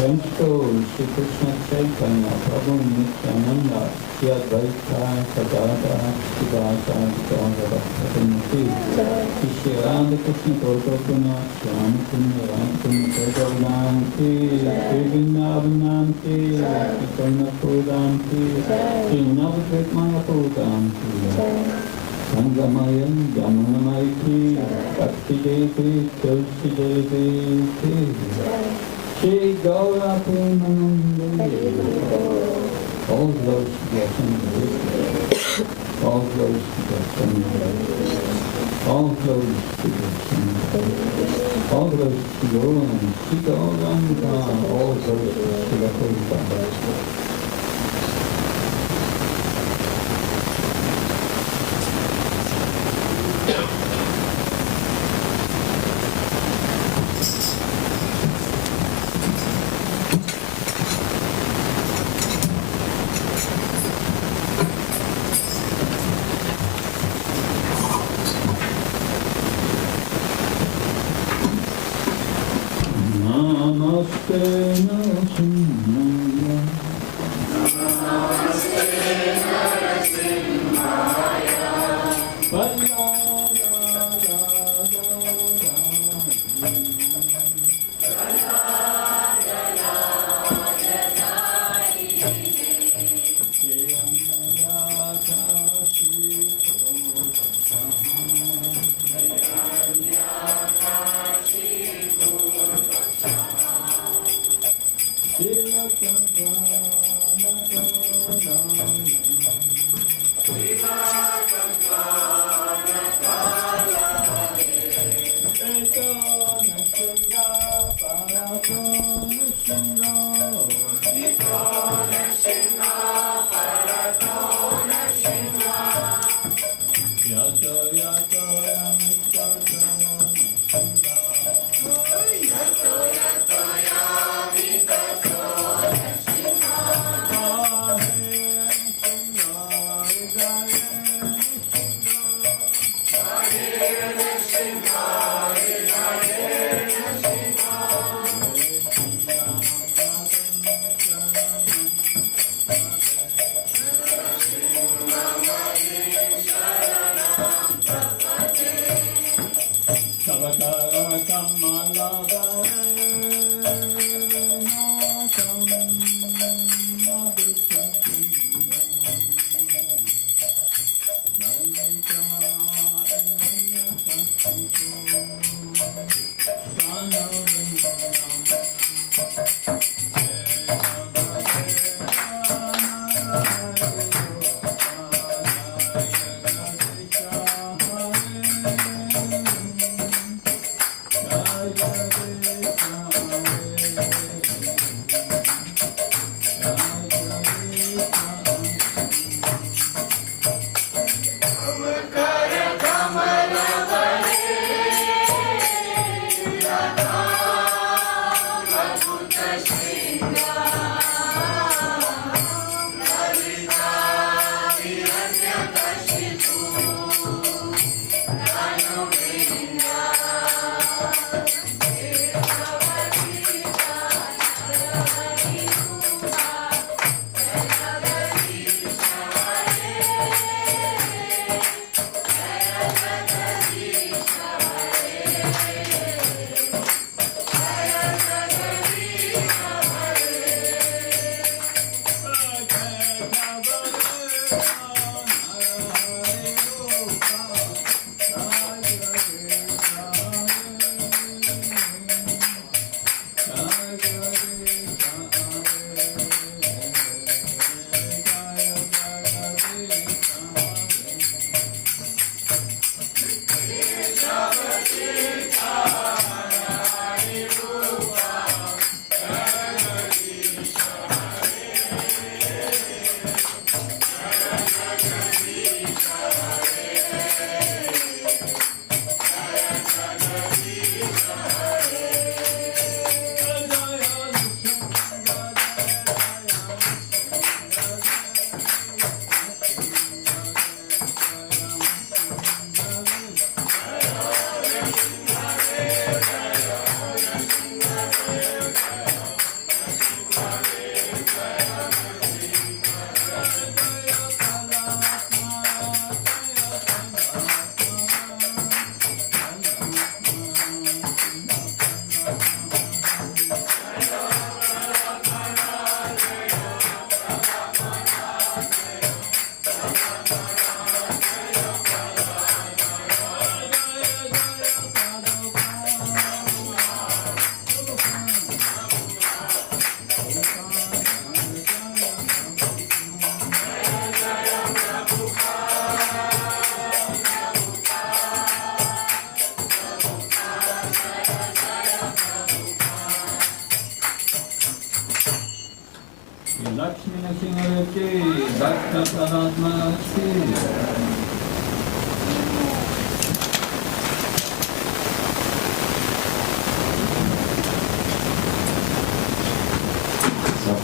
Shri Krishna Chaitanya Prabhu Nityananda Shri Advaita Gadadhara Srivasa Gaura Bhakti Shri Radha Krishna Gopalpuna Shri Ramakrishna Ramakrishna Gaurvanti Shri Vrindavananti Shri Karnapuranti Shri Navadvip Mayapuranti Sangamayan Yamunamaiti Bhakti Devi Tulsi Devi Shri Gaura Premanande, all those who get all those who get all those who get all those who go and Shri Gauranga, all those who get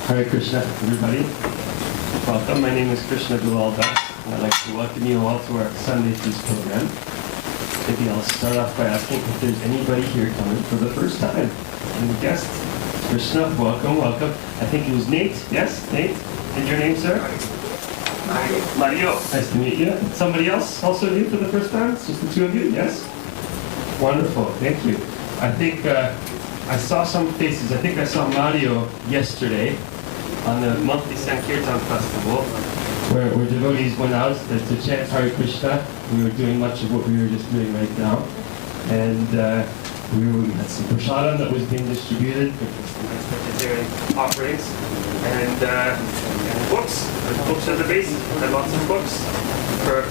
Hare Krishna, everybody. Welcome. My name is Krishna Gulal Das, and I'd like to welcome you all to our Sunday Feast program. Maybe I'll start off by asking if there's anybody here coming for the first time. Any guests? Krishna, welcome, welcome. I think it was Nate. Yes, Nate? And your name, sir? Mario. Nice to meet you. Somebody else also new for the first time? It's just the two of you? Yes? Wonderful. Thank you. I think I saw some faces. I think I saw Mario yesterday on the monthly Sankirtan festival, where devotees went out to chant Hare Krishna. We were doing much of what we were just doing right now. And we had some prasadam that was being distributed, some nice vegetarian offerings, and books. There's books at the base, and lots of books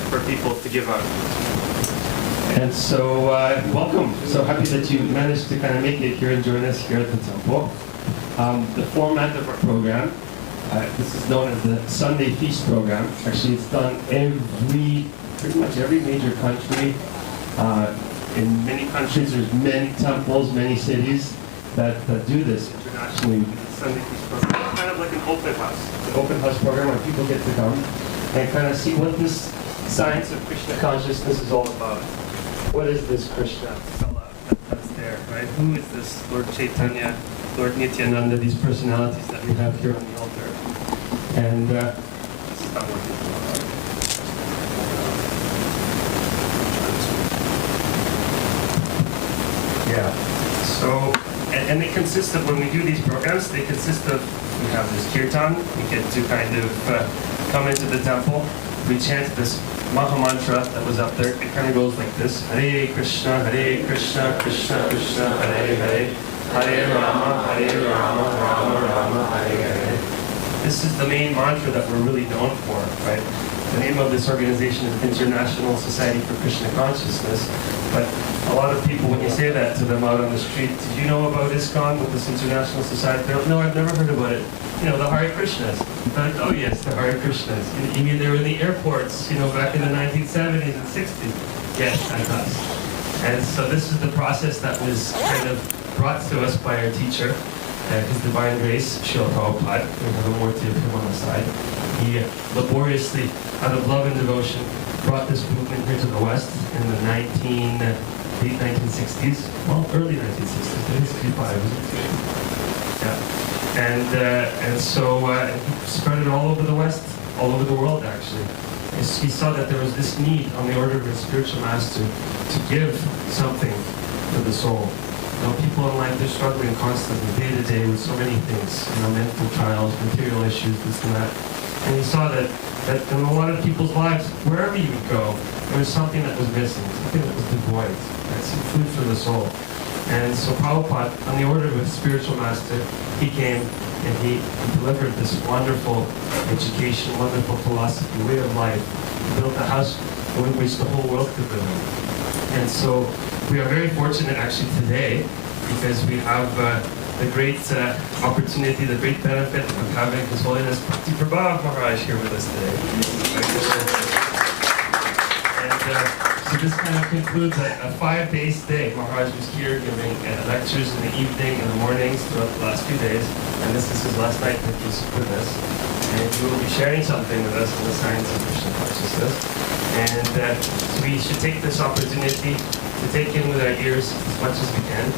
for people to give out. And so, welcome. So happy that you managed to kind of make it here and join us here at the temple. The format of our program, this is known as the Sunday Feast program. Actually, it's done pretty much every major country. In many countries, there's many temples, many cities that do this internationally. The Sunday Feast program. It's kind of like an open house. An open house program where people get to come and kind of see what this science of Krishna consciousness is all about. What is this Krishna? That's there, right? Who is this Lord Chaitanya, Lord Nityananda, these personalities that we have here on the altar? And this is not working. Yeah. So, and they consist of, when we do these programs, they consist of, we have this Kirtan, we get to kind of come into the temple, we chant this Maha Mantra that was up there. It kind of goes like this: Hare Krishna, Krishna Krishna, Hare Hare, Hare Rama, Rama Rama, Hare Hare. This is the main mantra that we're really known for, right? The name of this organization is International Society for Krishna Consciousness. But a lot of people, when you say that to them out on the street, did you know about ISKCON, with this International Society? They're like, no, I've never heard about it. You know, the Hare Krishnas. Like, oh yes, the Hare Krishnas. You mean they were in the airports, you know, back in the 1970s and 60s? Yes, that's us. And so this is the process that was kind of brought to us by our teacher. His Divine Grace, Srila Prabhupada, we have a Murti of him on the side. He laboriously, out of love and devotion, brought this movement here to the West in the late 1960s, well, early 1960s, maybe 65, was it? Yeah. And so he spread it all over the West, all over the world actually. He saw that there was this need on the order of a spiritual master to give something to the soul. You know, people in life, they're struggling constantly, day to day, with so many things, you know, mental trials, material issues, this and that. And he saw that in a lot of people's lives, wherever you would go, there was something that was missing, something that was devoid, right? Some food for the soul. And so Prabhupada, on the order of a spiritual master, he came and he delivered this wonderful education, wonderful philosophy, way of life. He built a house in which the whole world could live in. And so we are very fortunate actually today because we have the great opportunity, the great benefit of having His Holiness Bhakti Prabhava Maharaj here with us today. And so this kind of concludes a 5-day stay. Maharaj was here giving lectures in the evening and the mornings throughout the last few days, and this is his last night that he's with us. And he will be sharing something with us on the science of Krishna consciousness. And so we should take this opportunity to take in with our ears as much as we can.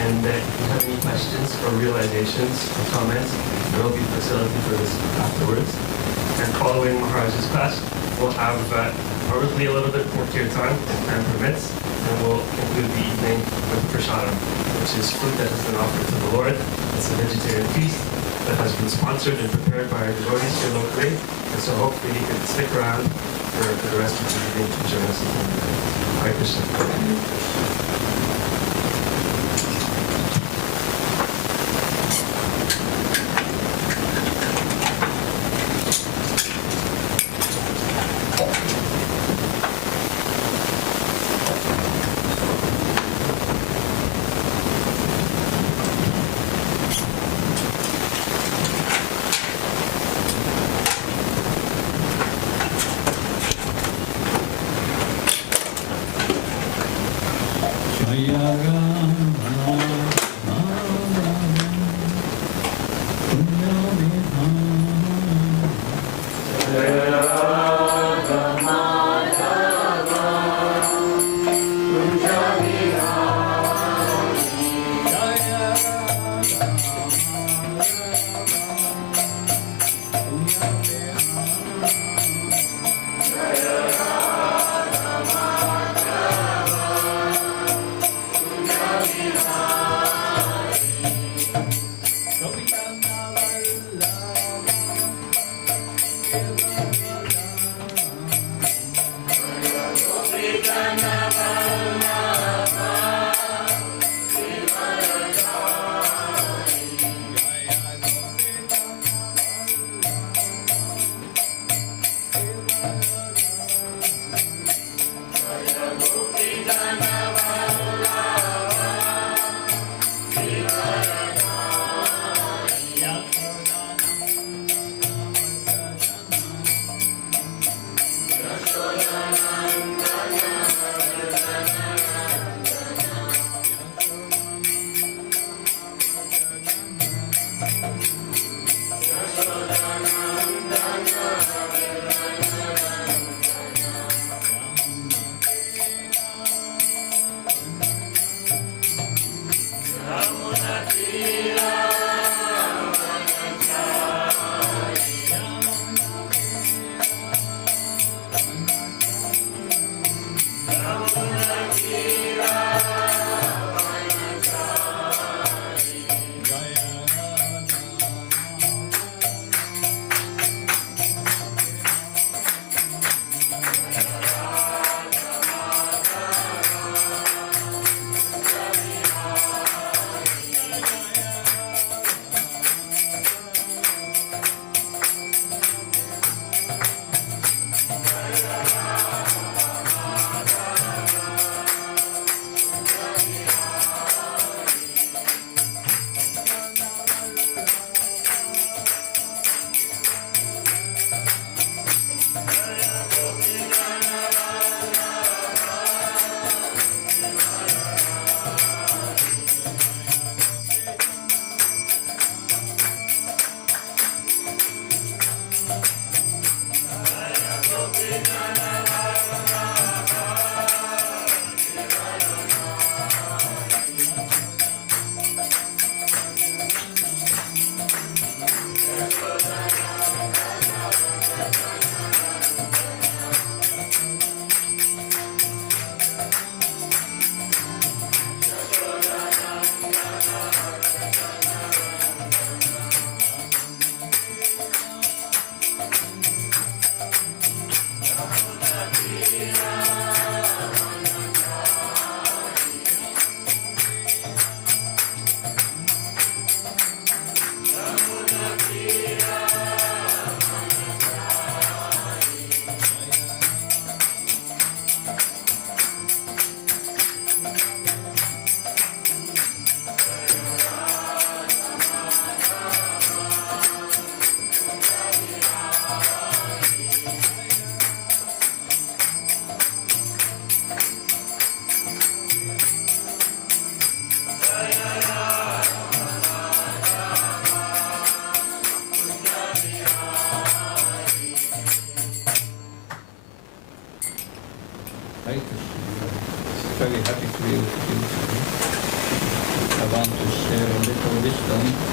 And if you have any questions or realizations or comments, there will be facility for this afterwards. And following Maharaj's class, we'll have probably a little bit more kirtan if time permits, and we'll conclude the evening with prasadam, which is food that has been offered to the Lord. It's a vegetarian feast that has been sponsored and prepared by our devotees here locally, and so hopefully you can stick around for the rest of the evening to join us again. Hare Krishna.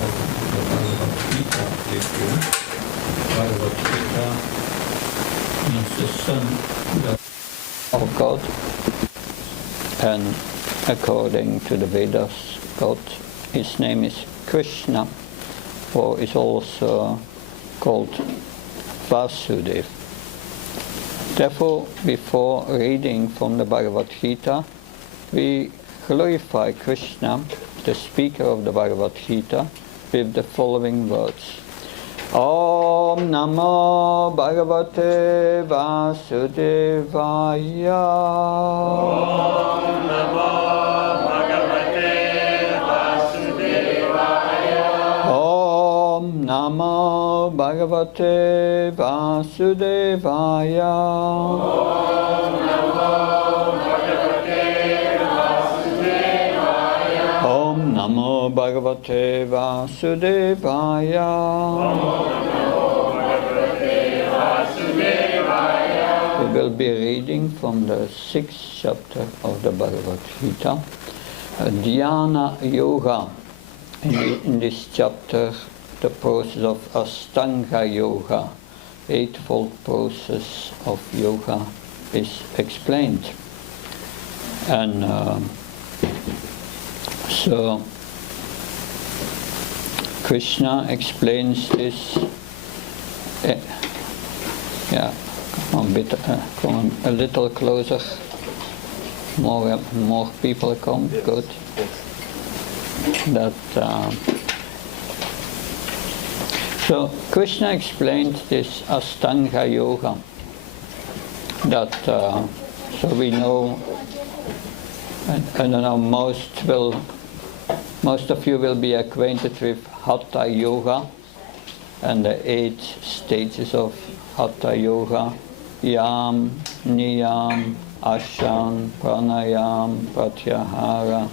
the Bhagavad Gita with you. Bhagavad Gita means the son of God, and according to the Vedas, God, his name is Krishna, or is also called Vasudeva. Therefore, before reading from the Bhagavad Gita, we glorify Krishna, the speaker of the Bhagavad Gita, with the following words. Om Namo Bhagavate Vasudevaya. Om Namo Bhagavate Vasudevaya. Om Namo Bhagavate Vasudevaya. Om Namo Bhagavate Vasudevaya. We will be reading from the 6th chapter of the Bhagavad Gita, Dhyana Yoga. In this chapter, the process of Ashtanga Yoga, eightfold process of yoga, is explained. And so Krishna explains this. Come a little closer. More people come. Good. So Krishna explained this Ashtanga Yoga. So we know. I don't know. Most of you will be acquainted with Hatha Yoga and the 8 stages of Hatha Yoga: Yam, Niyam, Ashan, Pranayam, Pratyahara,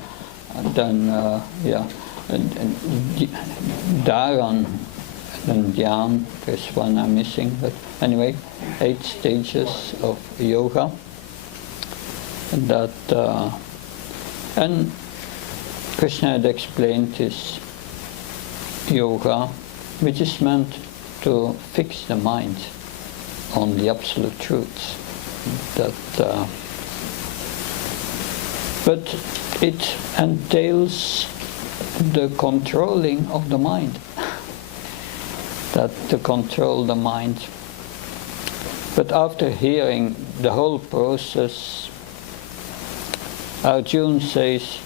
then Dharan, then Dhyan. There's one I'm missing, but anyway, 8 stages of yoga. And Krishna had explained this yoga, which is meant to fix the mind on the absolute truths. But it entails the controlling of the mind. To control the mind. But after hearing the whole process, Arjuna says,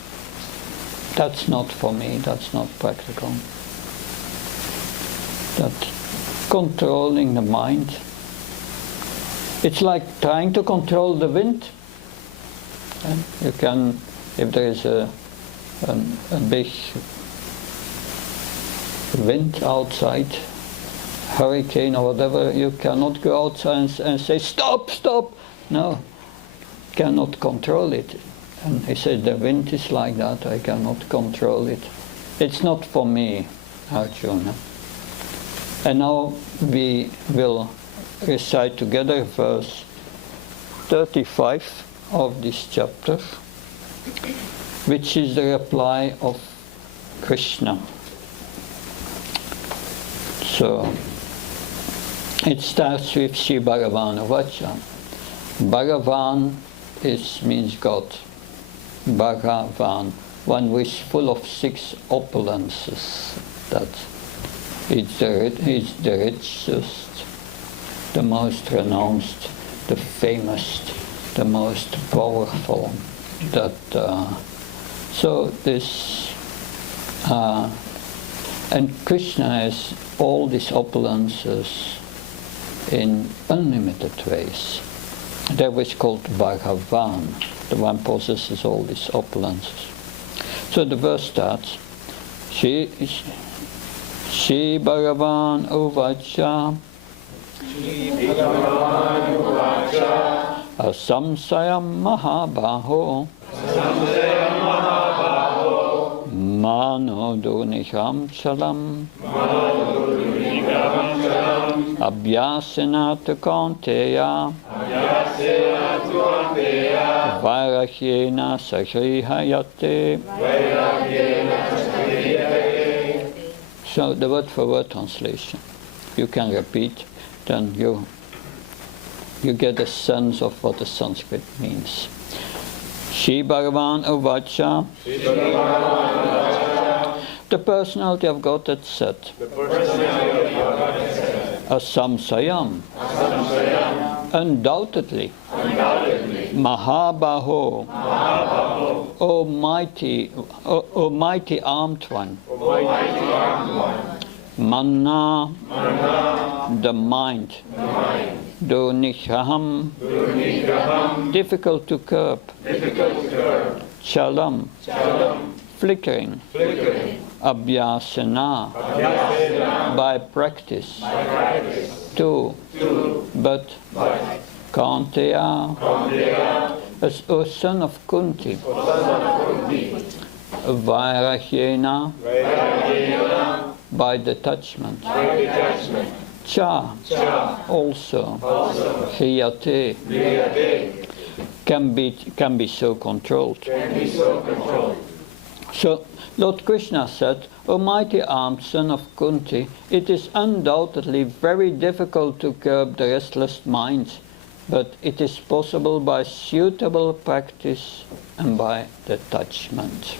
that's not for me, that's not practical. That controlling the mind, it's like trying to control the wind. And you can, if there is a big wind outside, hurricane or whatever, you cannot go outside and say, stop, stop. No, cannot control it. And he said, the wind is like that, I cannot control it. It's not for me, Arjuna. And now we will recite together verse 35 of this chapter, which is the reply of Krishna. So, it starts with Shri Bhagavan Vacha. Bhagavan means God. Bhagavan, one who is full of 6 opulences. That it's the richest, the most renounced, the famous, the most powerful. So this, and Krishna has all these opulences in unlimited ways. That was called Bhagavan. The one possesses all these opulences. So the verse starts, Shri Bhagavan Uvacha Asamsayam Mahabaho Mano Duniham Chalam Abhyasena Kaunteya Vairahyena Sahrihayate. So the word-for-word translation, you can repeat, then you get a sense of what the Sanskrit means. Shri Bhagavan Uvacha, the personality of Godhead said, Asamsayam, undoubtedly, Mahabaho, O mighty armed one, Manna, the mind, Donikraham, difficult to curb, Chalam, flickering, Abhyasana, by practice, Tu, but, Kanteya, as O son of Kunti, Vairahyena, by detachment, Cha, also, Hriyate, can be so controlled. So Lord Krishna said, O mighty armed son of Kunti, it is undoubtedly very difficult to curb the restless mind, but it is possible by suitable practice and by detachment.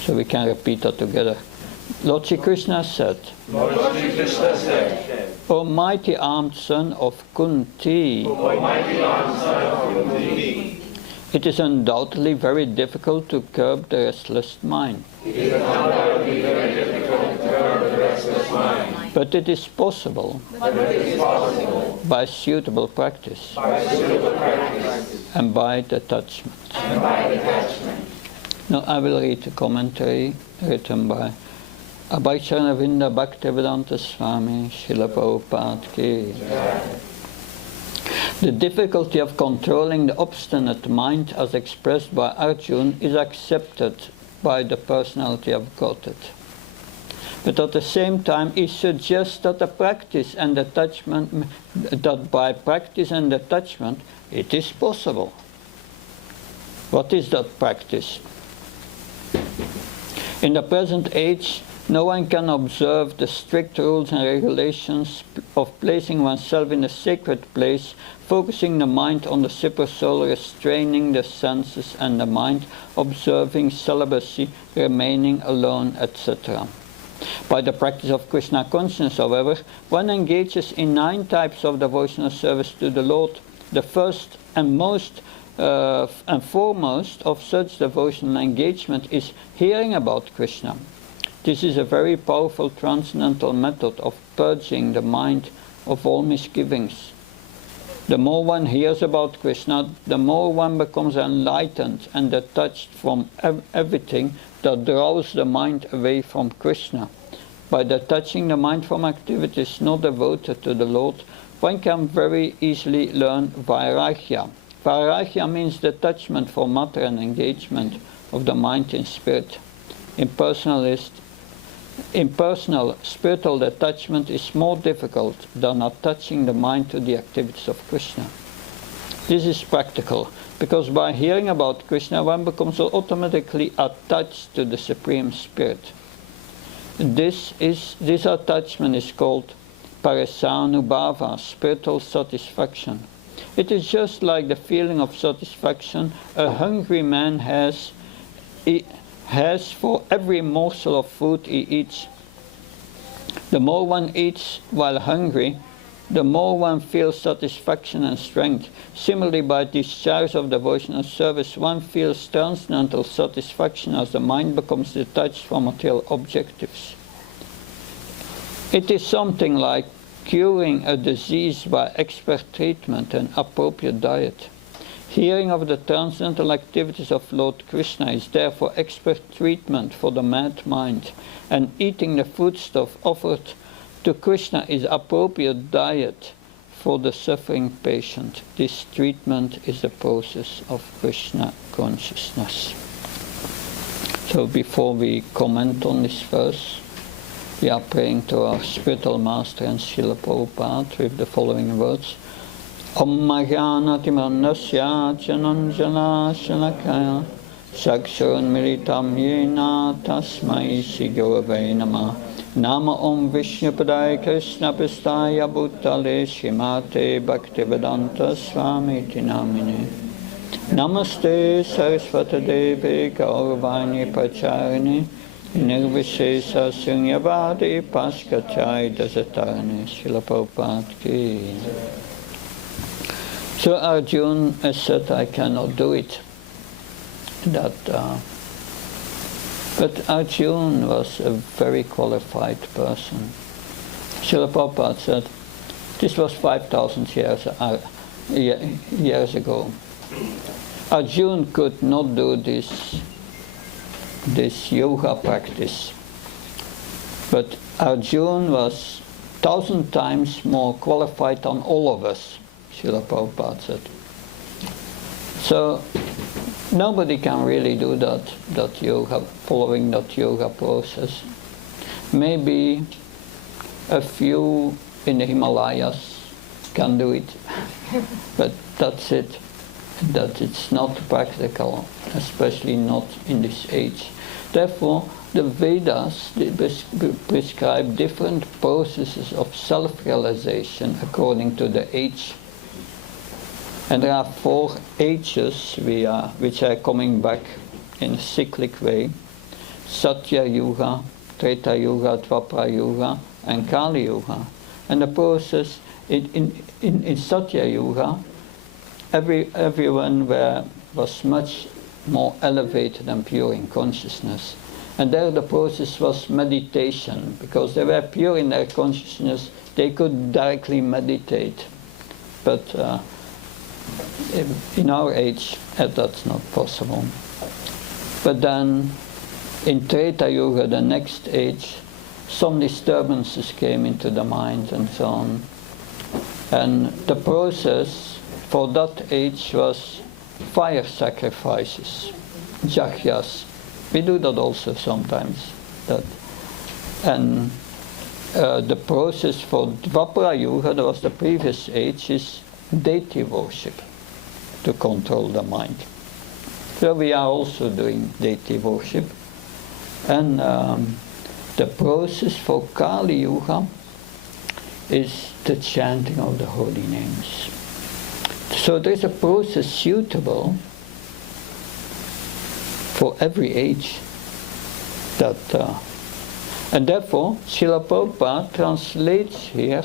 So we can repeat that together. Lord Sri Krishna said, O mighty armed son of Kunti, it is undoubtedly very difficult to curb the restless mind. But it is possible by suitable practice and by detachment. Now I will read a commentary written by Abhayacharnavinda Bhaktivedanta Swami Srila Prabhupada Ki. The difficulty of controlling the obstinate mind as expressed by Arjuna is accepted by the personality of Godhead. But at the same time, he suggests that by practice and detachment, it is possible. What is that practice? In the present age, no one can observe the strict rules and regulations of placing oneself in a sacred place, focusing the mind on the supersoul, restraining the senses and the mind, observing celibacy, remaining alone, etc. By the practice of Krishna consciousness, however, one engages in 9 types of devotional service to the Lord. The first and most and foremost of such devotional engagement is hearing about Krishna. This is a very powerful transcendental method of purging the mind of all misgivings. The more one hears about Krishna, the more one becomes enlightened and detached from everything that draws the mind away from Krishna. By detaching the mind from activities not devoted to the Lord, one can very easily learn Vairagya. Vairagya means detachment from matter and engagement of the mind in spirit. Impersonal spiritual detachment is more difficult than attaching the mind to the activities of Krishna. This is practical, because by hearing about Krishna, one becomes automatically attached to the Supreme Spirit. This attachment is called Parasanubhava, spiritual satisfaction. It is just like the feeling of satisfaction a hungry man has for every morsel of food he eats. The more one eats while hungry, the more one feels satisfaction and strength. Similarly, by discharge of devotional service, one feels transcendental satisfaction as the mind becomes detached from material objectives. It is something like curing a disease by expert treatment and appropriate diet. Hearing of the transcendental activities of Lord Krishna is therefore expert treatment for the mad mind, and eating the foodstuff offered to Krishna is appropriate diet for the suffering patient. This treatment is the process of Krishna consciousness. So before we comment on this verse, we are praying to our spiritual master and Srila Prabhupada with the following words. Om Mahyanati Manasya Jananjana Shanakaya Sakshurun Militam Yena Tasmai Shri Gurave Namah Nama Om Vishnupadaya Krishna Pristaya Bhutale Srimate Bhaktivedanta Swami Iti Namine. Namaste Saraswati Devi Gauravani Pracharini Nirvishesa Sunyavadi Paskachai Dasatarani Srila Prabhupada Ki. So Arjuna said, I cannot do it. But Arjuna was a very qualified person. Srila Prabhupada said, this was 5,000 years ago. Arjuna could not do this yoga practice. But Arjuna was 1,000 times more qualified than all of us, Srila Prabhupada said. So nobody can really do that yoga, following that yoga process. Maybe a few in the Himalayas can do it, but that's it. That it's not practical, especially not in this age. Therefore, the Vedas prescribe different processes of self-realization according to the age. And there are 4 ages which are coming back in a cyclic way: Satya Yuga, Treta Yuga, Dwapara Yuga, and Kali Yuga. And the process in Satya Yuga, everyone was much more elevated and pure in consciousness. And there the process was meditation, because they were pure in their consciousness, they could directly meditate. But in our age, that's not possible. But then, in Treta Yuga, the next age, some disturbances came into the mind and so on. And the process for that age was fire sacrifices, jagyas. We do that also sometimes. And the process for Dwapara Yuga, that was the previous age, is deity worship to control the mind. So we are also doing deity worship. And the process for Kali Yuga is the chanting of the holy names. So there's a process suitable for every age. And therefore, Srila Prabhupada translates here,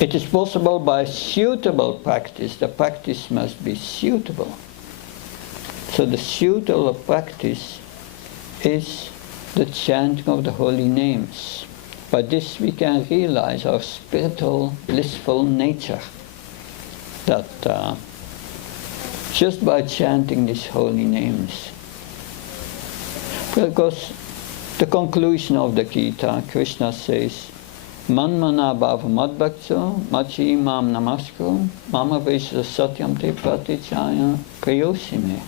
it is possible by suitable practice. The practice must be suitable. So the suitable practice is the chanting of the holy names. By this we can realize our spiritual, blissful nature. That just by chanting these holy names. Because the conclusion of the Gita, Krishna says, Manmana bhava madbhakto, machi mam namaskro, mama vesha satyam te pratichaya prayosime.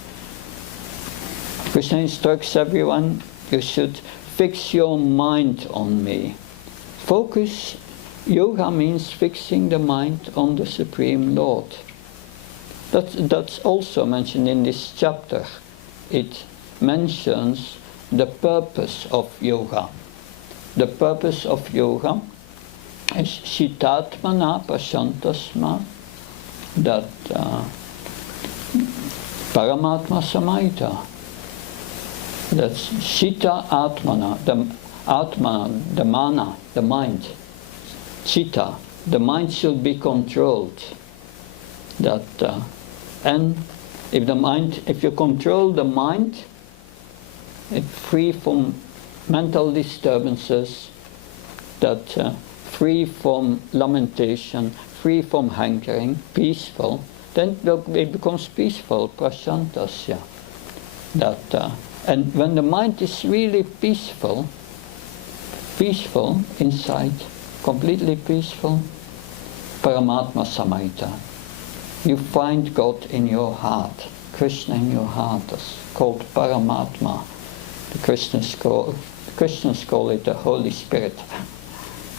Krishna instructs everyone, you should fix your mind on me. Focus, yoga means fixing the mind on the Supreme Lord. That's also mentioned in this chapter. It mentions the purpose of yoga. The purpose of yoga is Shitatmana Pashantasma, that Paramatma Samaita. That's Shita Atmana, the mana, the mind. Chitta, the mind should be controlled. And if you control the mind, it's free from mental disturbances, free from lamentation, free from hankering, peaceful, then it becomes peaceful, prashantasya. And when the mind is really peaceful inside, completely peaceful, Paramatma Samaita. You find God in your heart, Krishna in your heart. That's called Paramatma. The Christians call it the Holy Spirit.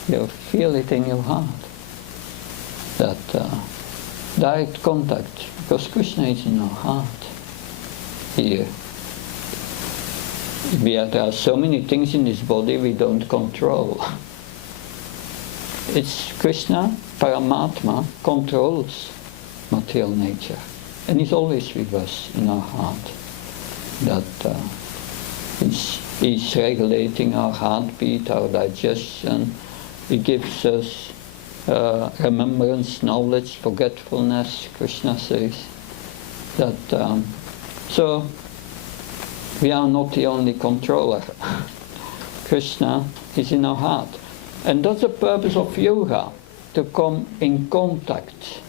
You feel it in your heart. That direct contact, because Krishna is in our heart, here. There are so many things in this body we don't control. It's Krishna, Paramatma, controls material nature. And he's always with us in our heart. That he's regulating our heartbeat, our digestion. He gives us remembrance, knowledge, forgetfulness, Krishna says. That so we are not the only controller. Krishna is in our heart. And that's the purpose of yoga, to come in contact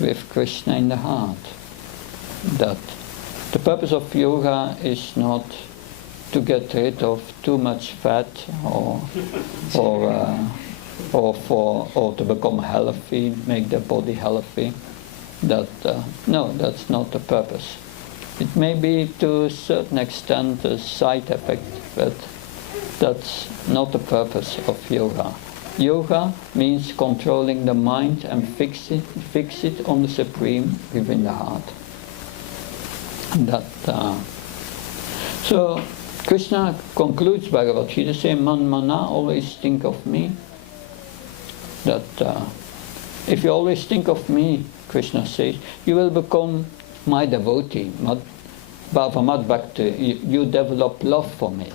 with Krishna in the heart. That the purpose of yoga is not to get rid of too much fat or to become healthy, make the body healthy. No, that's not the purpose. It may be to a certain extent a side effect, but that's not the purpose of yoga. Yoga means controlling the mind and fix it on the Supreme within the heart. So Krishna concludes Bhagavad Gita saying, "Man mana, always think of me." That if you always think of me, Krishna says, you will become my devotee. Bhavamat Bhakti, you develop love for me.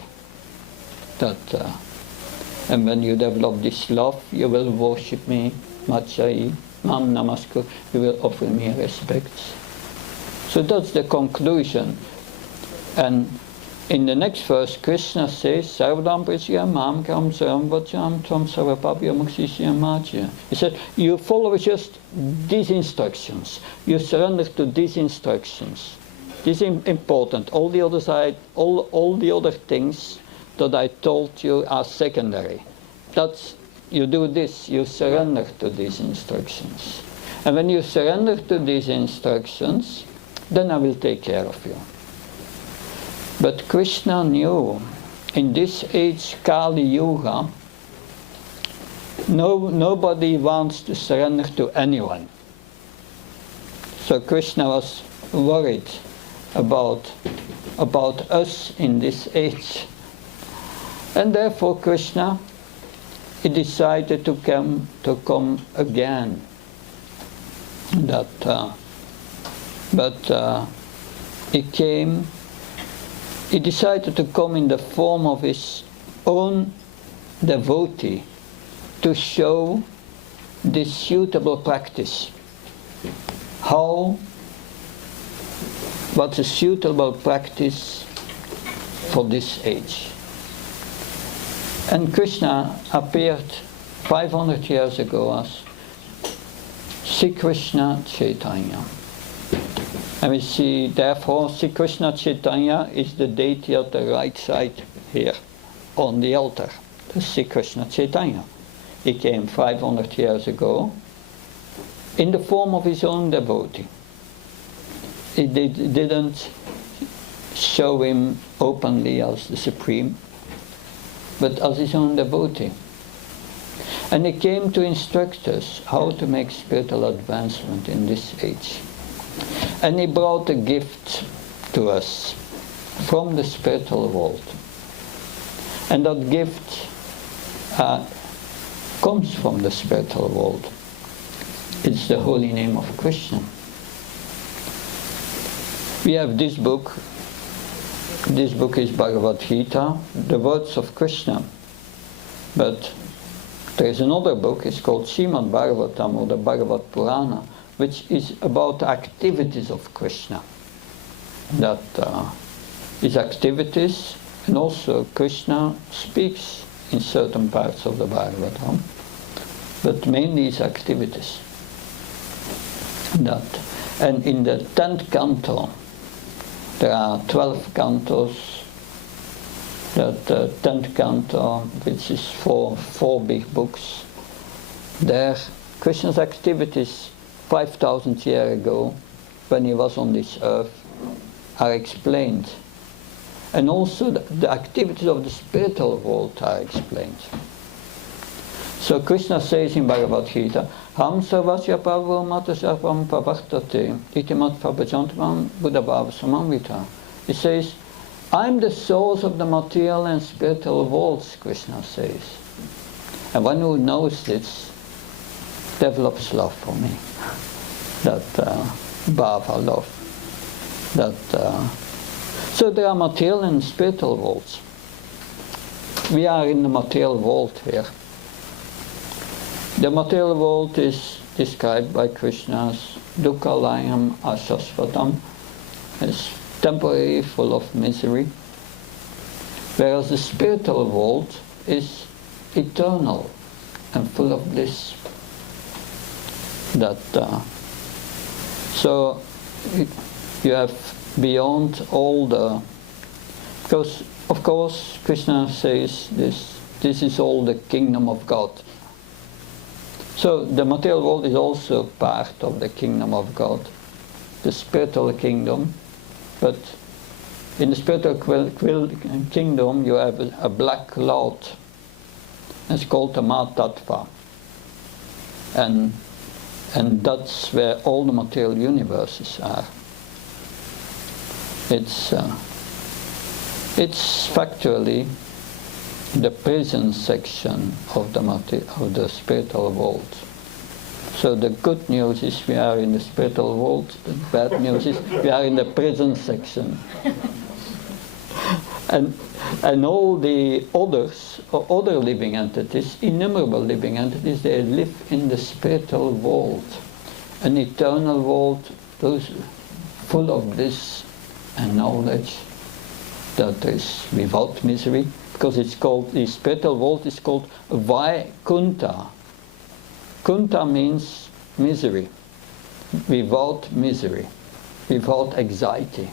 And when you develop this love, you will worship me, Machai, Mam Namaskar, you will offer me respects. So that's the conclusion. And in the next verse, Krishna says, Sarvadam Prachya Mam Kam Saram Vacham Tvam Sarvapabhya Muksishya Machya. He said, you follow just these instructions. You surrender to these instructions. This is important. All the other things that I told you are secondary. You do this, you surrender to these instructions. And when you surrender to these instructions, then I will take care of you. But Krishna knew, in this age, Kali Yuga, nobody wants to surrender to anyone. So Krishna was worried about us in this age. And therefore Krishna, he decided to come again. He decided to come in the form of his own devotee to show this suitable practice. What's a suitable practice for this age? And Krishna appeared 500 years ago as Sri Krishna Chaitanya. And we see, therefore, Sri Krishna Chaitanya is the deity at the right side here, on the altar. The Sri Krishna Chaitanya. He came 500 years ago in the form of his own devotee. He didn't show him openly as the Supreme, but as his own devotee. And he came to instruct us how to make spiritual advancement in this age. And he brought a gift to us from the spiritual world. And that gift comes from the spiritual world. It's the holy name of Krishna. We have this book. This book is Bhagavad Gita, the words of Krishna. But there is another book, it's called Srimad Bhagavatam, or the Bhagavad Purana, which is about the activities of Krishna. That his activities, and also Krishna speaks in certain parts of the Bhagavatam, but mainly his activities. And in the 10th canto, there are 12 cantos. That 10th canto, which is four big books, there Krishna's activities 5,000 years ago, when he was on this earth, are explained. And also the activities of the spiritual world are explained. So Krishna says in Bhagavad Gita, Ham sarvasya parvo mata sarvam pavartate iti mat prabhajantam buddha bhava samamvita. He says, I'm the source of the material and spiritual worlds, Krishna says. And one who knows this develops love for me. That bhava love. So there are material and spiritual worlds. We are in the material world here. The material world is described by Krishna's dukkha layam ashashvatam, as temporary, full of misery, whereas the spiritual world is eternal and full of bliss. So you have beyond all the, because of course Krishna says this is all the kingdom of God. So the material world is also part of the kingdom of God, the spiritual kingdom. But in the spiritual kingdom you have a black cloud. It's called the Mahatattva. And that's where all the material universes are. It's factually the prison section of the spiritual world. So the good news is we are in the spiritual world. The bad news is we are in the prison section. And all the other living entities, innumerable living entities, they live in the spiritual world, an eternal world, those full of bliss and knowledge that is without misery, because it's called, the spiritual world is called Vaikunta. Kunta means misery, without anxiety.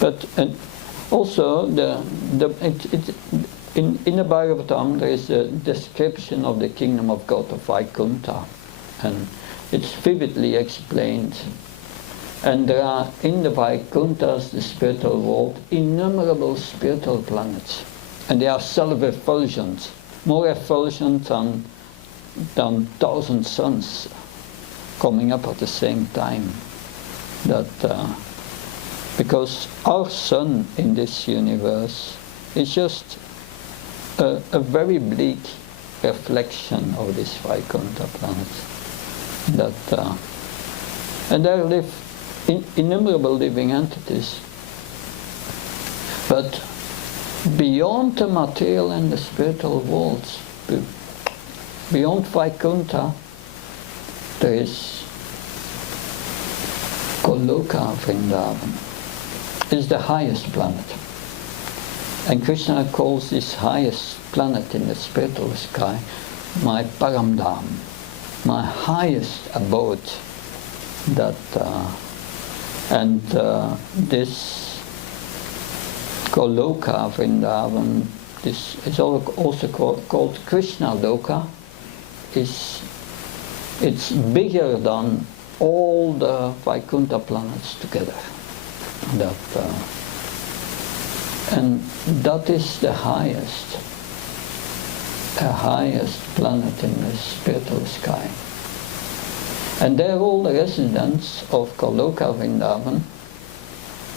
But also in the Bhagavatam there is a description of the kingdom of God of Vaikunta, and it's vividly explained. And there are in the Vaikuntas, the spiritual world, innumerable spiritual planets, and they are self-effulgent, more effulgent than 1,000 suns coming up at the same time. Because our sun in this universe is just a very bleak reflection of this Vaikunta planet. And there live innumerable living entities. But beyond the material and the spiritual worlds, beyond Vaikunta, there is Goloka Vrindavan. Is the highest planet. And Krishna calls this highest planet in the spiritual sky my Paramdham, my highest abode. This Goloka Vrindavan, this is also called Krishna Loka. It's bigger than all the Vaikunta planets together. And that is the highest planet in the spiritual sky. And there all the residents of Goloka Vrindavan,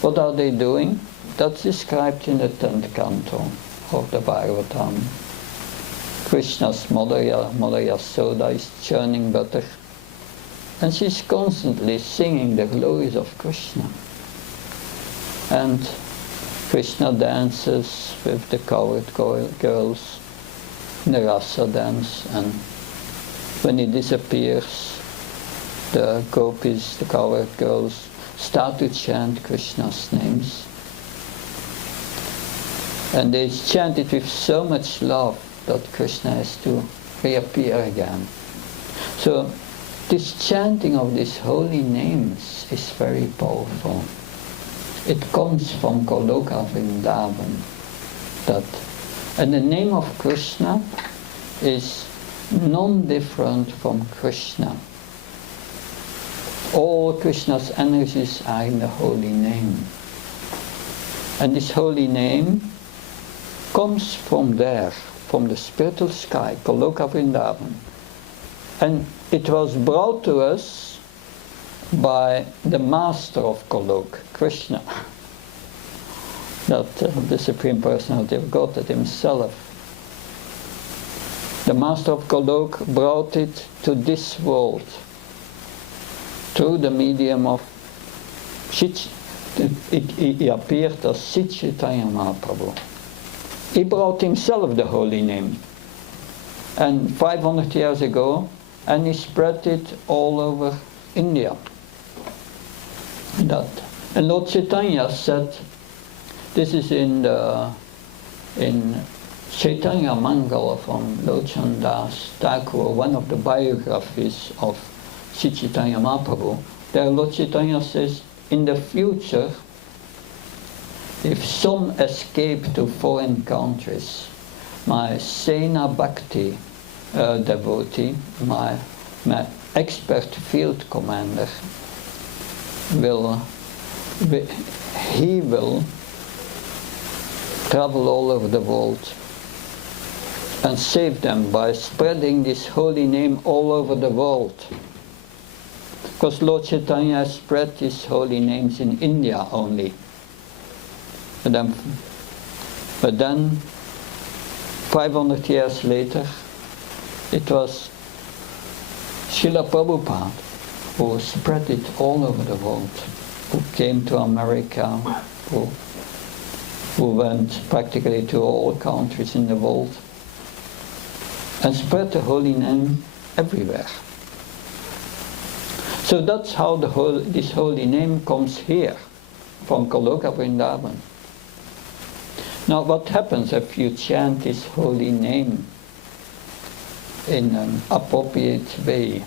what are they doing? That's described in the 10th canto of the Bhagavatam. Krishna's mother Yasoda is churning butter, and she's constantly singing the glories of Krishna. And Krishna dances with the cowherd girls in the rasa dance, and when he disappears, the gopis, the cowherd girls, start to chant Krishna's names. And they chant it with so much love that Krishna has to reappear again. So this chanting of these holy names is very powerful. It comes from Goloka Vrindavan. And the name of Krishna is non-different from Krishna. All Krishna's energies are in the holy name. And this holy name comes from there, from the spiritual sky, Goloka Vrindavan. And it was brought to us by the master of Golok, Krishna, that the Supreme Personality of Godhead himself. The master of Golok brought it to this world through the medium of he appeared as Sri Chaitanya Mahaprabhu. He brought himself the holy name, and 500 years ago, and he spread it all over India. And Lord Chaitanya said, this is in Chaitanya Mangala from Lochan Das Thakur, one of the biographies of Sri Chaitanya Mahaprabhu. There Lord Chaitanya says, in the future, if some escape to foreign countries, my Sena Bhakti devotee, my expert field commander, will travel all over the world and save them by spreading this holy name all over the world. Because Lord Chaitanya spread his holy names in India only. But then 500 years later, it was Srila Prabhupada who spread it all over the world, who came to America, who went practically to all countries in the world and spread the holy name everywhere. So that's how this holy name comes here, from Goloka Vrindavan. Now what happens if you chant this holy name in an appropriate way?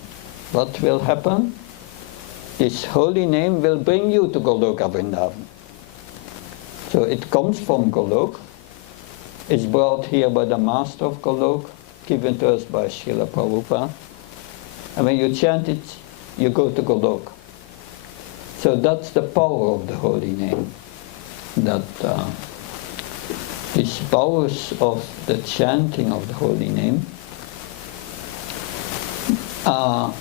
What will happen? This holy name will bring you to Goloka Vrindavan. So it comes from Golok, it's brought here by the master of Golok, given to us by Srila Prabhupada, and when you chant it, you go to Golok. So that's the power of the holy name, that these powers of the chanting of the holy name are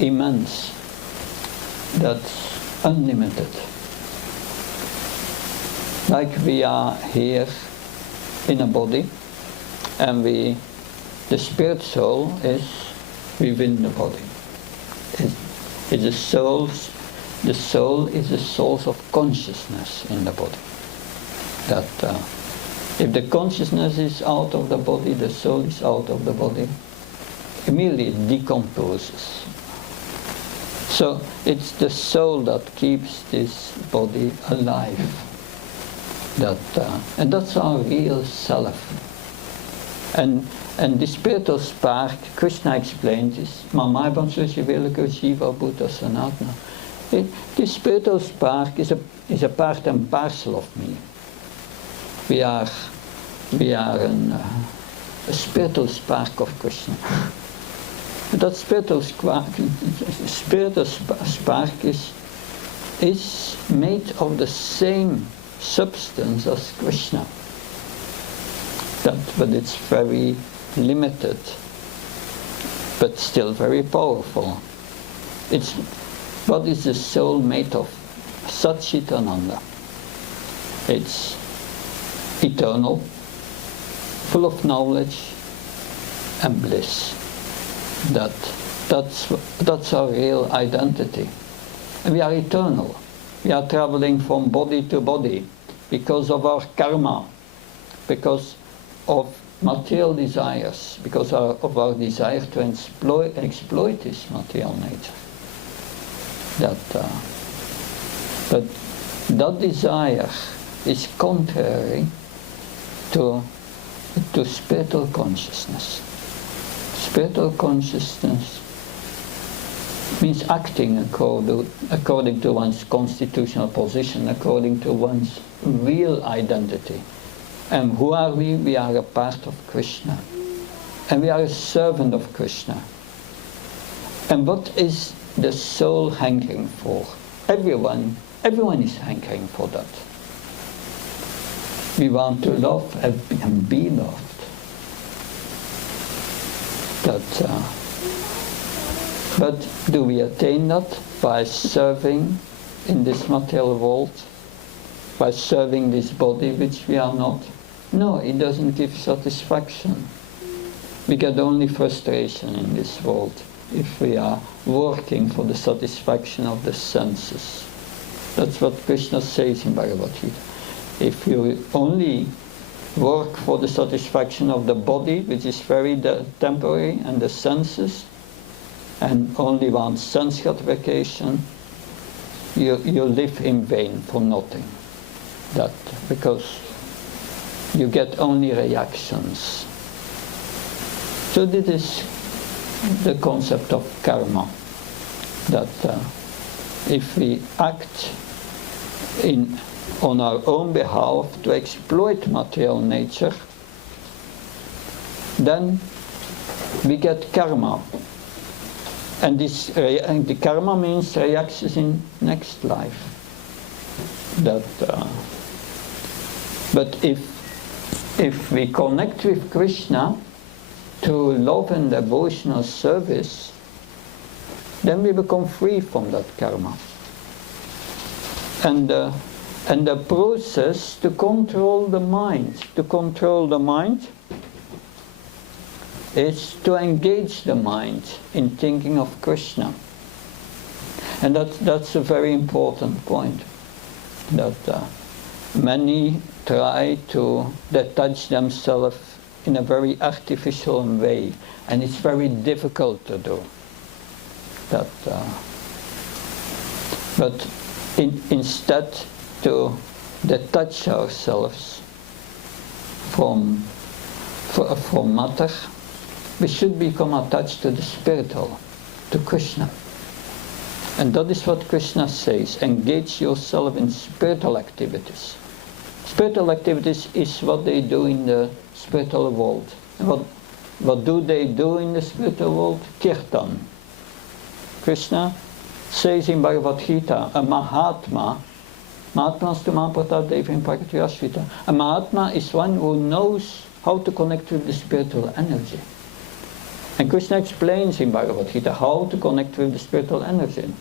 immense. That's unlimited. Like we are here in a body, and the spirit soul is within the body. The soul is the source of consciousness in the body. That if the consciousness is out of the body, the soul is out of the body, immediately it decomposes. So it's the soul that keeps this body alive. And that's our real self. And the spiritual spark, Krishna explains, is Mamaivam Sushivilaka Shiva Bhuta Sanatana. The spiritual spark is a part and parcel of me. We are a spiritual spark of Krishna. That spiritual spark is made of the same substance as Krishna. But it's very limited, but still very powerful. What is the soul made of? Satchitananda. It's eternal, full of knowledge and bliss. That's our real identity. And we are eternal. We are traveling from body to body because of our karma, because of material desires, because of our desire to exploit this material nature. But that desire is contrary to spiritual consciousness. Spiritual consciousness means acting according to one's constitutional position, according to one's real identity. And who are we? We are a part of Krishna. And we are a servant of Krishna. And what is the soul hankering for? Everyone is hankering for that. We want to love and be loved. But do we attain that by serving in this material world? By serving this body which we are not? No, it doesn't give satisfaction. We get only frustration in this world if we are working for the satisfaction of the senses. That's what Krishna says in Bhagavad Gita. If you only work for the satisfaction of the body, which is very temporary, and the senses, and only want sense gratification, you live in vain for nothing. That because you get only reactions. So this is the concept of karma, that if we act on our own behalf to exploit material nature, then we get karma. And the karma means reactions in next life. But if we connect with Krishna through love and devotional service, then we become free from that karma. And the process to control the mind, is to engage the mind in thinking of Krishna. And that's a very important point, that many try to detach themselves in a very artificial way, and it's very difficult to do that. But instead to detach ourselves from matter, we should become attached to the spiritual, to Krishna. And that is what Krishna says: engage yourself in spiritual activities. Spiritual activities is what they do in the spiritual world. And what do they do in the spiritual world? Kirtan. Krishna says in Bhagavad Gita, a Mahatma, Mahatmastu Mahaprata Devim Prakatyasvita. A Mahatma is one who knows how to connect with the spiritual energy. And Krishna explains in Bhagavad Gita how to connect with the spiritual energy.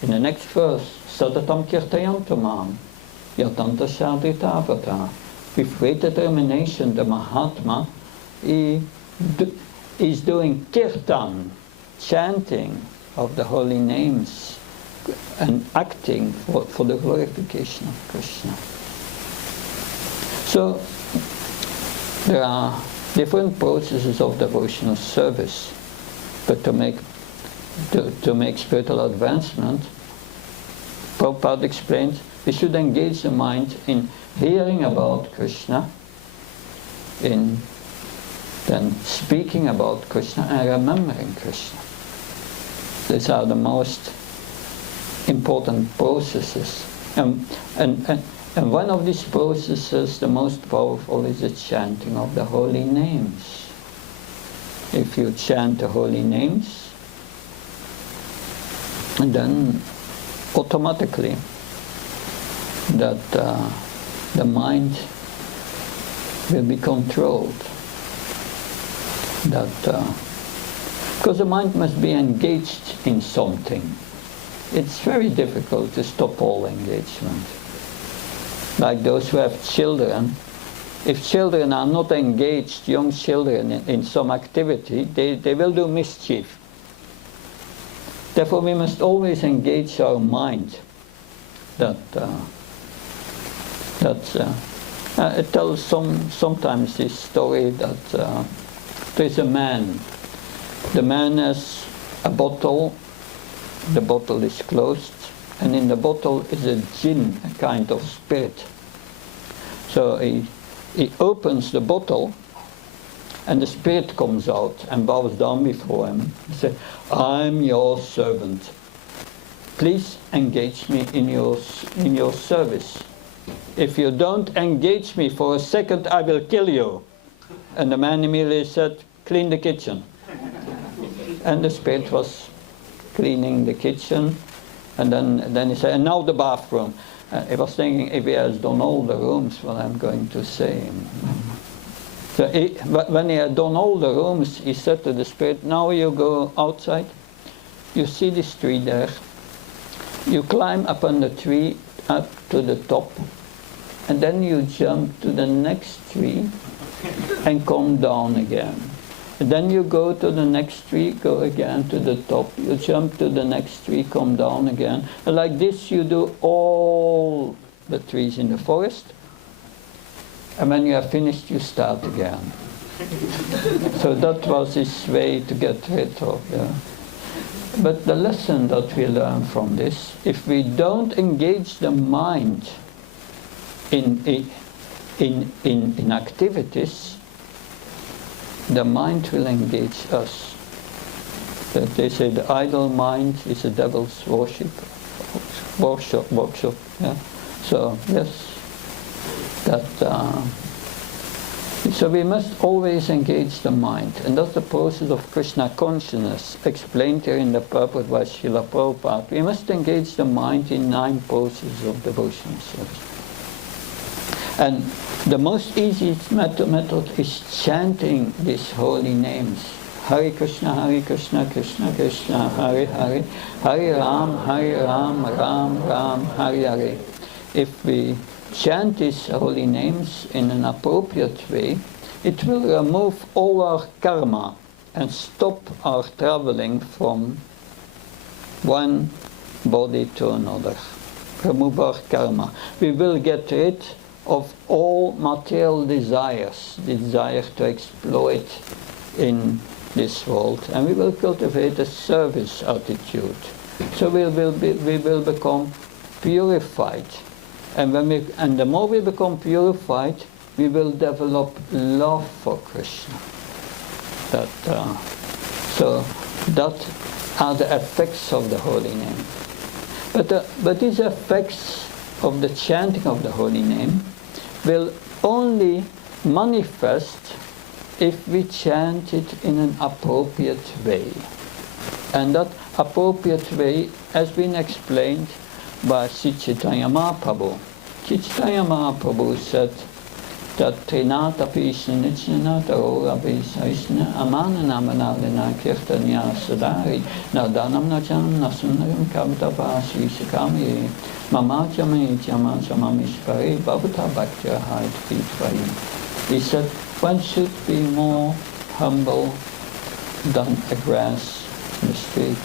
In the next verse, Sadatam Kirtayantamam, Yatanta Sadritavata. With great determination, the Mahatma is doing Kirtan, chanting of the holy names, and acting for the glorification of Krishna. So there are different processes of devotional service, but to make spiritual advancement, Prabhupada explains, we should engage the mind in hearing about Krishna, in then speaking about Krishna and remembering Krishna. These are the most important processes. And one of these processes, the most powerful, is the chanting of the holy names. If you chant the holy names, then automatically that the mind will be controlled. Because the mind must be engaged in something. It's very difficult to stop all engagement. Like those who have children, if children are not engaged, young children, in some activity, they will do mischief. Therefore we must always engage our mind. It tells sometimes this story that there's a man. The man has a bottle, the bottle is closed, and in the bottle is a jinn, a kind of spirit. So he opens the bottle, and the spirit comes out and bows down before him. He says, I'm your servant. Please engage me in your service. If you don't engage me for a second, I will kill you. And the man immediately said, clean the kitchen. And the spirit was cleaning the kitchen. And then he said, and now the bathroom. I was thinking, if he has done all the rooms, well, I'm going to say. So when he had done all the rooms, he said to the spirit, now you go outside you see this tree there. You climb up on the tree, up to the top, and then you jump to the next tree and come down again. And then you go to the next tree, go again to the top. You jump to the next tree, come down again. And like this you do all the trees in the forest. And when you have finished, you start again. So that was his way to get rid of. But the lesson that we learn from this, if we don't engage the mind in activities, the mind will engage us. They say the idle mind is a devil's workshop. Yeah. So yes, so we must always engage the mind, and that's the process of Krishna consciousness, explained here in the purport by Srila Prabhupada. We must engage the mind in 9 poses of devotional service. And the most easiest method is chanting these holy names. Hare Krishna, Krishna Krishna, Hare Hare, Hare Ram, Ram Ram, Hare Hare. If we chant these holy names in an appropriate way, it will remove all our karma and stop our traveling from one body to another. Remove our karma. We will get rid of all material desires, desire to exploit in this world, and we will cultivate a service attitude. So we will become purified. And the more we become purified, we will develop love for Krishna. So that are the effects of the holy name. But these effects of the chanting of the holy name will only manifest if we chant it in an appropriate way. And that appropriate way has been explained by Sri Chaitanya Mahaprabhu. Sri Chaitanya Mahaprabhu said that Trinata Pishna Nityanata Ora Visaishna Amana Namanalina Kirtanya Sadari Nadanam Najan Nasunnarim Kavdava Sri Sakami Mamajami Jamamishpari Bhavata Bhaktya Hait Pitvayi. He said one should be more humble than a grass in the street,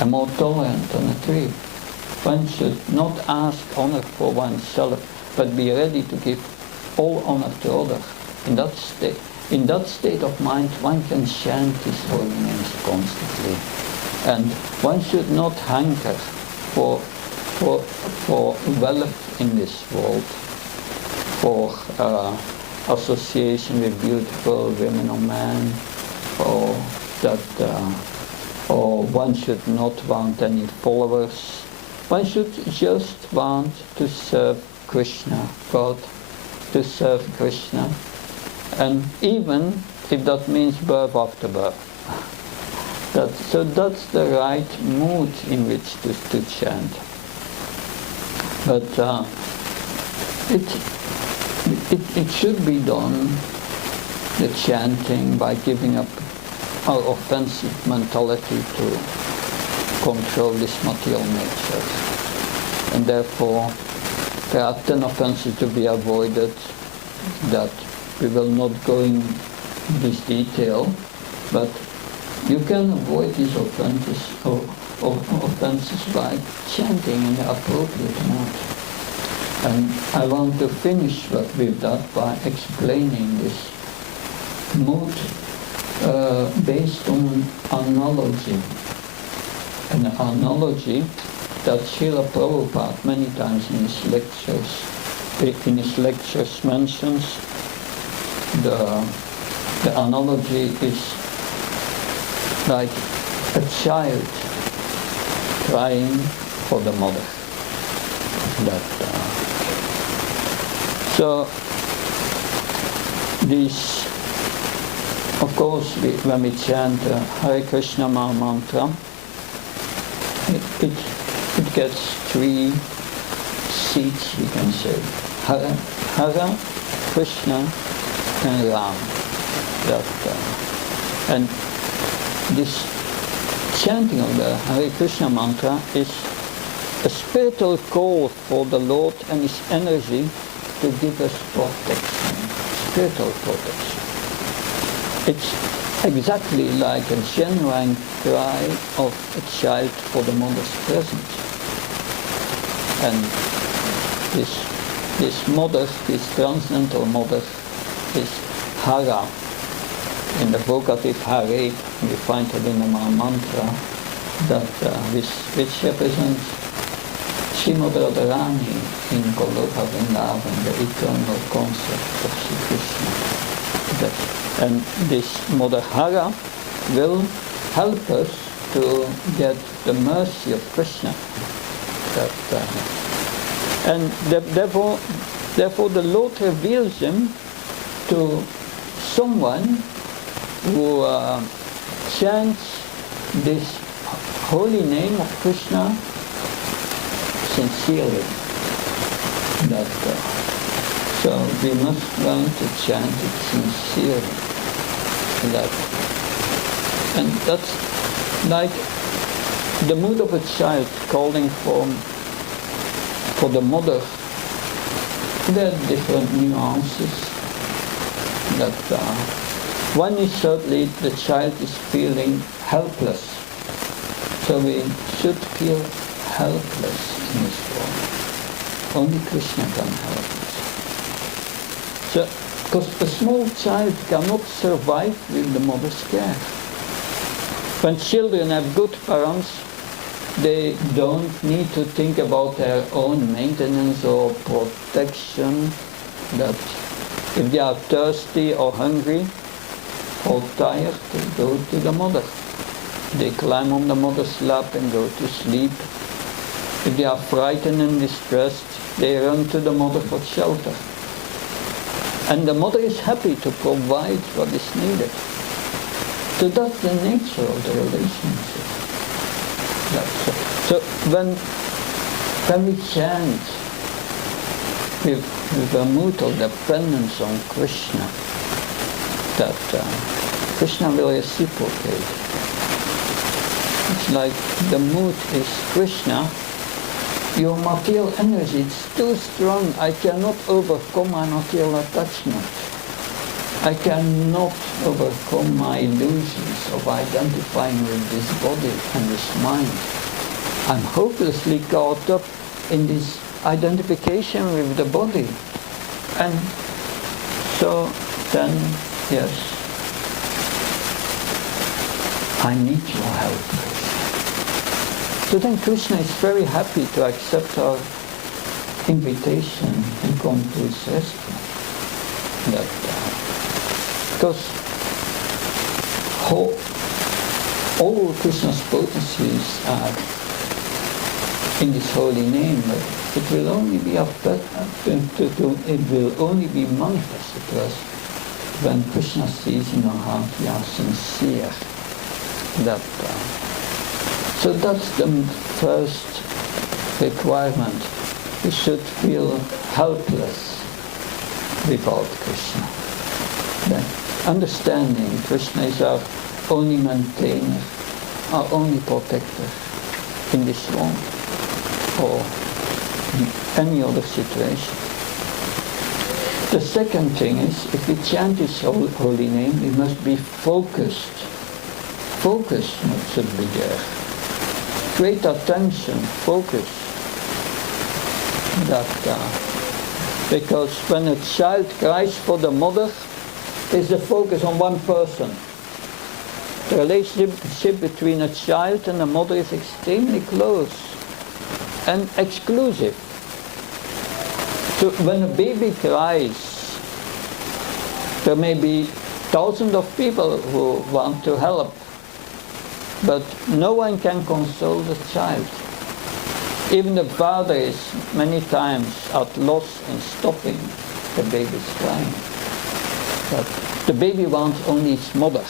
and more tolerant than a tree. One should not ask honor for oneself, but be ready to give all honor to others. In that state of mind, one can chant his holy names constantly, and one should not hanker for wealth in this world, for association with beautiful women or men, or one should not want any followers. One should just want to serve Krishna, God, to serve Krishna, and even if that means birth after birth. So that's the right mood in which to chant. But it should be done, the chanting, by giving up our offensive mentality to control this material nature. And therefore, there are 10 offenses to be avoided that we will not go in this detail, but you can avoid these offenses by chanting in the appropriate mood. And I want to finish with that by explaining this mood based on analogy. An analogy that Srila Prabhupada many times in his lectures mentions. The analogy is like a child crying for the mother. So this, of course, when we chant Hare Krishna Maha Mantra, it gets 3 seats, you can say. Hare, Krishna, and Ram. And this chanting of the Hare Krishna mantra is a spiritual call for the Lord and His energy to give us protection, spiritual protection. It's exactly like a genuine cry of a child for the mother's presence. And this mother, this transcendental mother, is Hara. In the vocative Hare, we find it in the mantra, that which represents Srimad Radharani in Goloka Vrindavan, the eternal concept of Sri Krishna. And this Mother Hara will help us to get the mercy of Krishna. Therefore the Lord reveals him to someone who chants this holy name of Krishna sincerely. So we must learn to chant it sincerely. And that's like the mood of a child calling for the mother. There are different nuances. One is certainly the child is feeling helpless. So we should feel helpless in this world. Only Krishna can help us. So, because a small child cannot survive with the mother's care. When children have good parents, they don't need to think about their own maintenance or protection. That if they are thirsty or hungry or tired, they go to the mother. They climb on the mother's lap and go to sleep. If they are frightened and distressed, they run to the mother for shelter. And the mother is happy to provide what is needed. So that's the nature of the relationship. So when we chant with a mood of dependence on Krishna, that Krishna will reciprocate. It's like the mood is Krishna, your material energy is too strong, I cannot overcome my material attachment. I cannot overcome my illusions of identifying with this body and this mind. I'm hopelessly caught up in this identification with the body. And so then, yes, I need your help. So then Krishna is very happy to accept our invitation and come to his rescue. Because all Krishna's potencies are in this holy name, but it will only be manifested to us when Krishna sees in our heart we are sincere. So that's the first requirement. We should feel helpless without Krishna. Then understanding Krishna is our only maintainer, our only protector in this world or in any other situation. The second thing is, if we chant his holy name, we must be focused. Focus should be there. Great attention, focus. Because when a child cries for the mother, is the focus on one person. The relationship between a child and a mother is extremely close and exclusive. So when a baby cries, there may be thousands of people who want to help, but no one can console the child. Even the father is many times at loss in stopping the baby's crying. But the baby wants only its mother.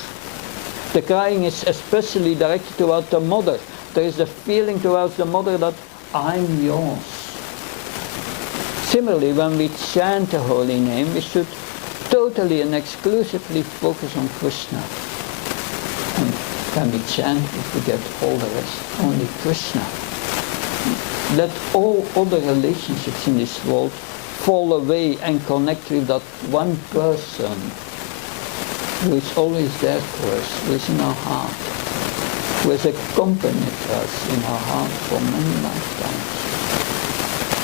The crying is especially directed towards the mother. There is a feeling towards the mother that I'm yours. Similarly, when we chant the holy name, we should totally and exclusively focus on Krishna. And When we chant, we forget all the rest. Only Krishna. Let all other relationships in this world fall away and connect with that one person who is always there for us, who is in our heart, who has accompanied us in our heart for many lifetimes,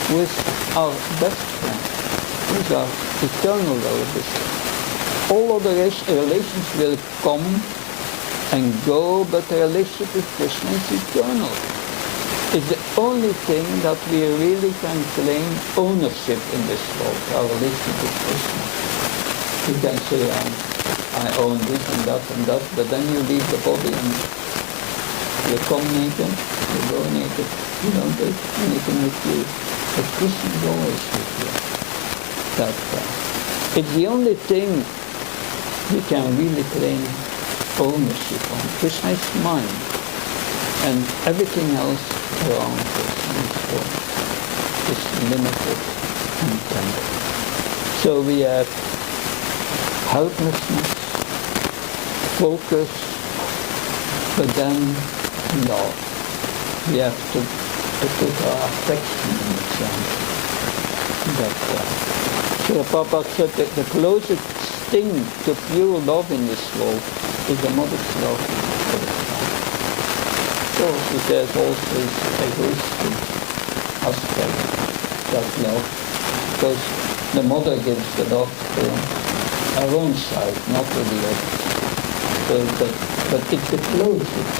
who is our best friend, who is our eternal well-wisher. All other relations will come and go, but the relationship with Krishna is eternal. It's the only thing that we really can claim ownership in this world, our relationship with Krishna. You can say, I own this and that, but then you leave the body and you come naked, you go naked, you don't take anything with you. But Krishna is always with you. It's the only thing we can really claim ownership on. Krishna is mine, and everything else around Krishna is limited and temporary. So we have helplessness, focus, but then love. We have to put our affection in the center. So Prabhupada said that the closest thing to pure love in this world is the mother's love for the child. So he says also this egoistic aspect, that love, because the mother gives the love to her own side, not to the other. So but it's the closest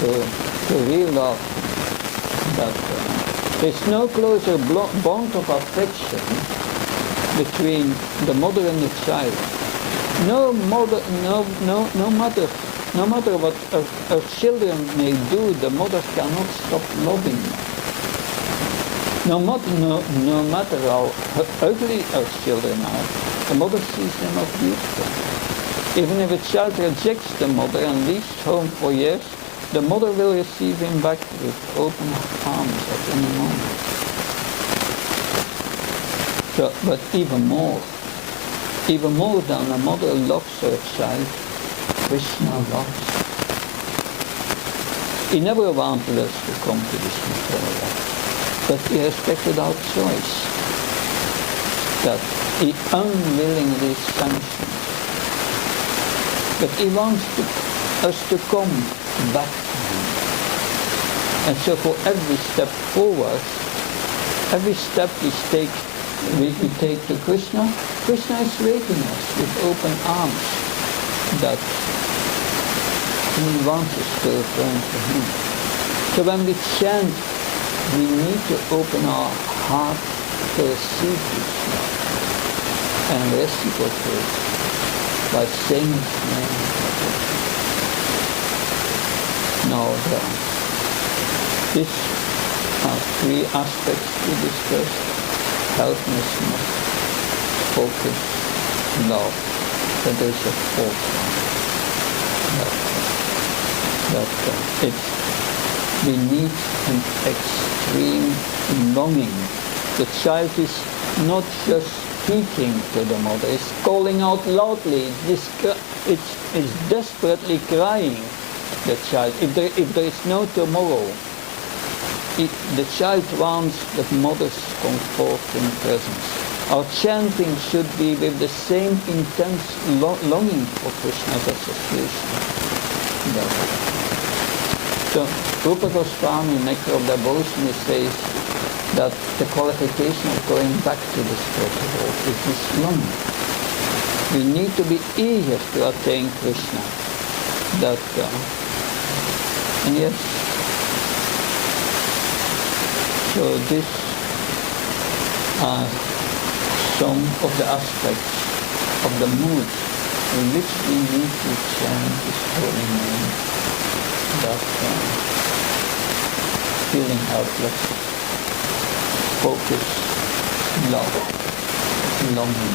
to real love. That there's no closer bond of affection between the mother and the child. No matter what her children may do, the mother cannot stop loving them. No matter how ugly her children are, the mother sees them as beautiful. Even if a child rejects the mother and leaves home for years, the mother will receive him back with open arms at any moment. So, but even more than a mother loves her child, Krishna loves. He never wanted us to come to this material life, but he respected our choice, that he unwillingly sanctioned. But he wants us to come back to him. And so for every step forward, every step we take to Krishna, Krishna is waiting us with open arms, that he wants us to return to him. So when we chant, we need to open our heart to receive this love and reciprocate by saying his name. Now these are three aspects we discussed: helplessness, focus, love. But there's a fourth one. We need an extreme longing. The child is not just speaking to the mother, it's calling out loudly, it's desperately crying, the child. If there is no tomorrow, the child wants the mother's comforting presence. Our chanting should be with the same intense longing for Krishna's association. So Rupa Goswami, Nectar of Devotion, says that the qualification of going back to the spiritual world is this longing. We need to be eager to attain Krishna. And yes, so these are some of the aspects of the mood in which we need to chant His holy name. Feeling helpless, focus, love, longing.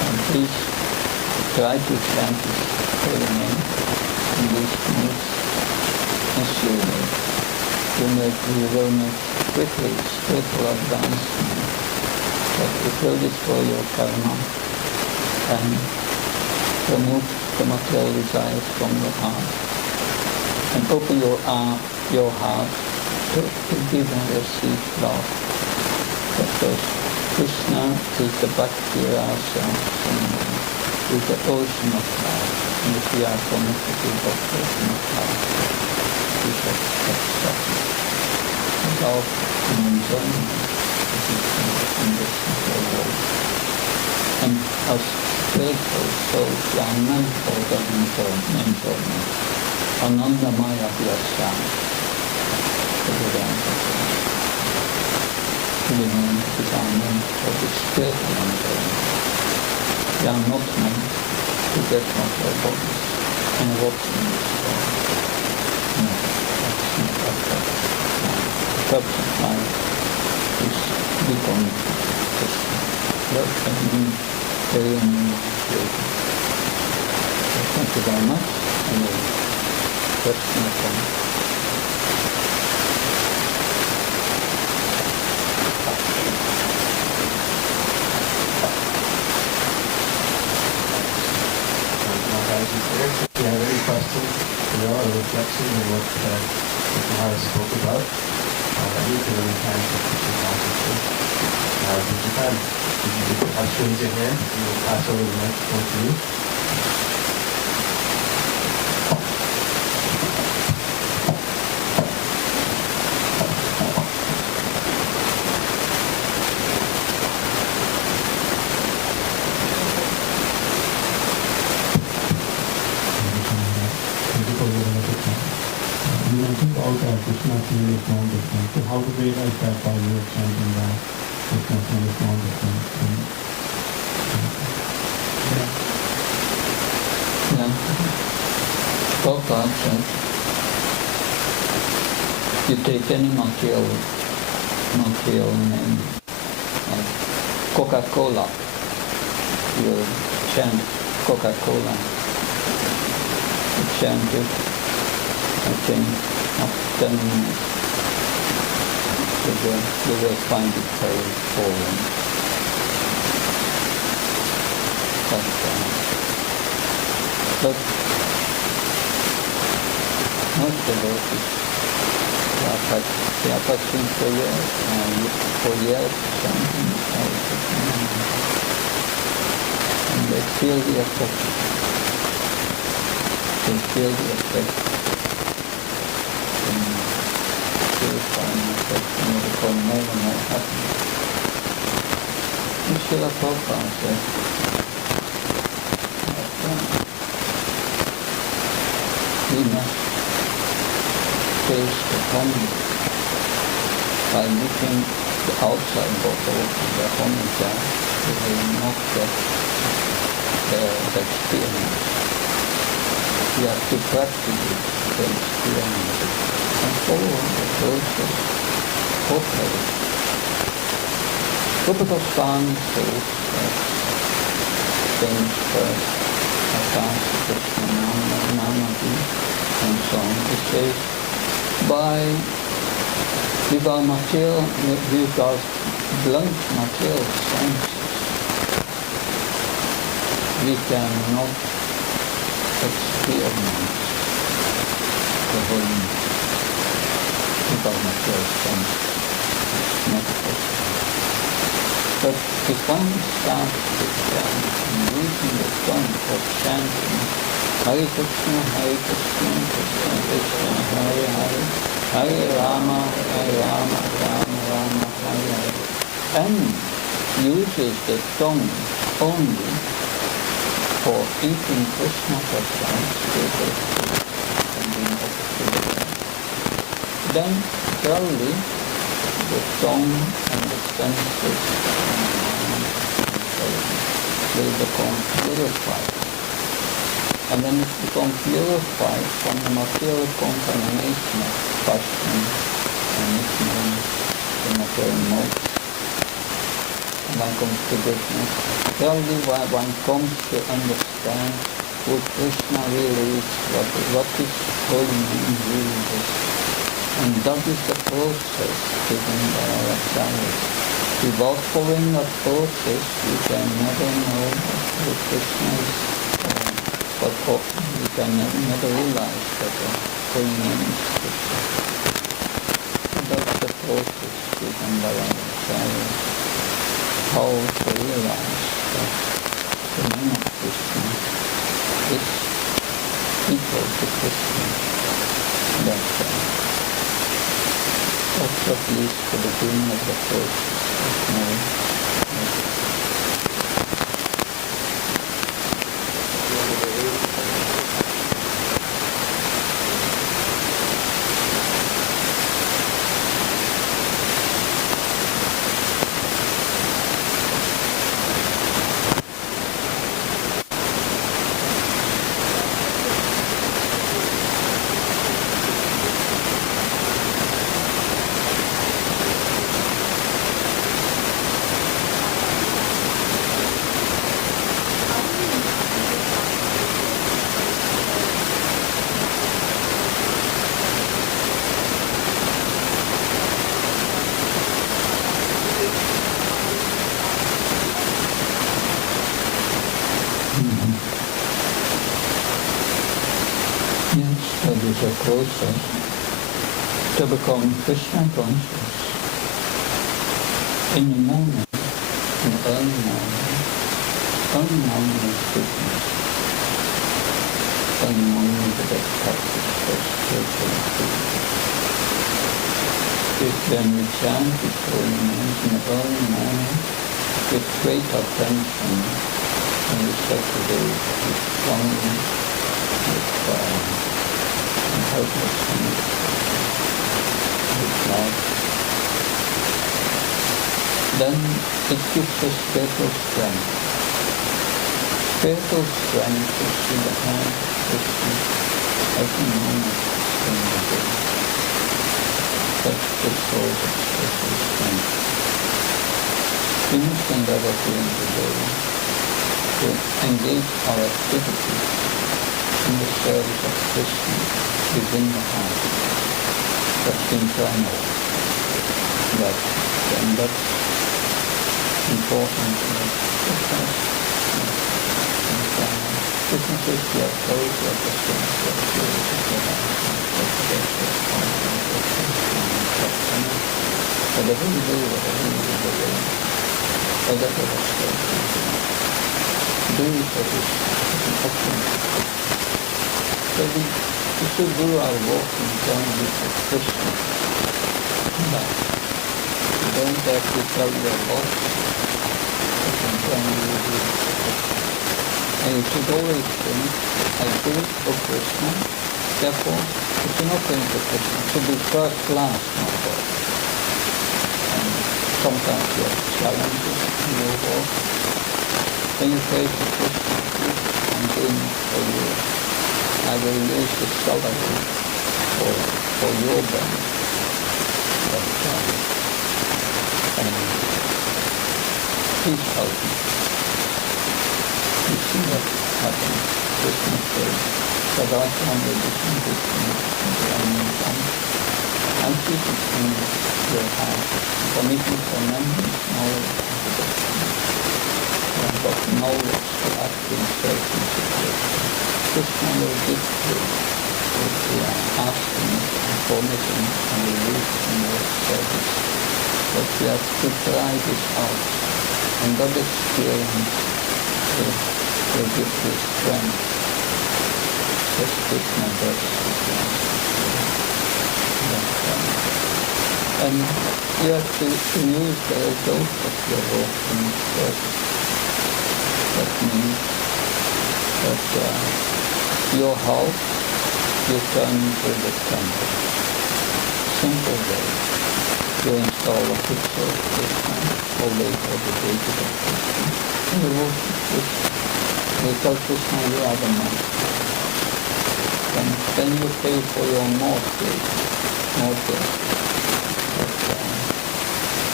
And please try to chant His holy name in these moods, and surely you will make quickly spiritual advancement, that it will destroy your karma and remove the material desires from your heart, and open your heart to give and receive love. Because Krishna is the Bhakti Rasa, is the ocean of love, and if we are connected to the ocean of love, we should accept love and enjoyment in this material world. And as spiritual souls, we are meant for the enjoyment. Ananda Maya Vyasam. We are meant for the spiritual enjoyment. We are not meant to get material bodies and walk in this world. No, that's not our purpose. The purpose of life is becoming Krishna. Love and me, very unusual. Thank you very much. And question or comment? If you have any questions, or reflection on what Maharaj spoke about, you can anytime if you can. If you have to raise your hand, we will pass over the microphone to you. Krishna's name is non-different. So how to realize that while we are chanting that Krishna's name is non-different? Prabhupada said, you take any material name, like Coca-Cola, you chant Coca-Cola, you chant it, I think, after 10 minutes, you will find it very boring. But most devotees, they are practicing for years, chanting, and they feel the effect. They feel the effect. Purifying effect, and they become more and more happy. And Srila Prabhupada said, we must taste the honey by licking the outside bottle of the honey jar. We will not get the experience. We have to practice it to experience it and follow the process properly. Rupa Goswami says that things first, Akasa, Krishna, Namadi, and so on. He says, with our blunt material senses, we cannot experience the holiness with our material senses. It's not possible. But if one starts to chant and using the tongue of chanting, Hare Krishna, Krishna Krishna, Hare Hare, Hare Rama, Rama Rama, Hare Hare, and uses the tongue only for eating Krishna prasad, spiritual food, and being obscured, then slowly the tongue and the senses will become purified. And then it becomes purified from the material contamination of passion and ignorance, the material modes. And one comes to goodness. Really, one comes to understand who Krishna really is, what his holy name really is. And that is the process given by our acharyas. Without following that process, we can never know who Krishna is. but we can never realize that going in is Krishna. And that's the process given by our desires, how to realize that the name of Krishna is equal to Krishna. That's at least the beginning of the process. Yes, that is a process to become Krishna conscious in the moment, in early morning. Early morning is goodness. Early morning is the best practice for spiritual activity. When we chant these holy names in the early morning with great attention and respect to with longing, with helplessness, with love, then it gives us spiritual strength. Spiritual strength is in the hand of Krishna every moment in the day. That's the source of spiritual strength. We must endeavor during the day to engage our activities in the service of Krishna within the heart. That's internal. And that's important because Krishna says we are close to the strength of the service of the heart. Whatever we do, whatever the state is, do it as an offering. So we should do our work in joining with Krishna. But you don't have to tell your boss that I'm joining with you. And you should always think, I do it for Krishna, therefore it's an offering to Krishna. It should be first class, not God. And sometimes you have challenges in your work. Then you pray to Krishna, I'm doing it for you. I will use the salary for your benefit. Please help me. You see what happens. Krishna says, Sadasana Vishnu Krishna, and keep it in your heart. Committing tremendous knowledge of the destiny. But knowledge to act in certain situations. Krishna will give you what we are asking and promising and will use in your service. But we have to try this out. And that experience will give you strength. As Krishna does with us. And you have to use the result of your work in service. That means that your house you turn into the temple. Simple way. You install a picture of Krishna or later the deities of Krishna. And you worship Krishna. You tell Krishna you are the master. And then you pay for your mortgage.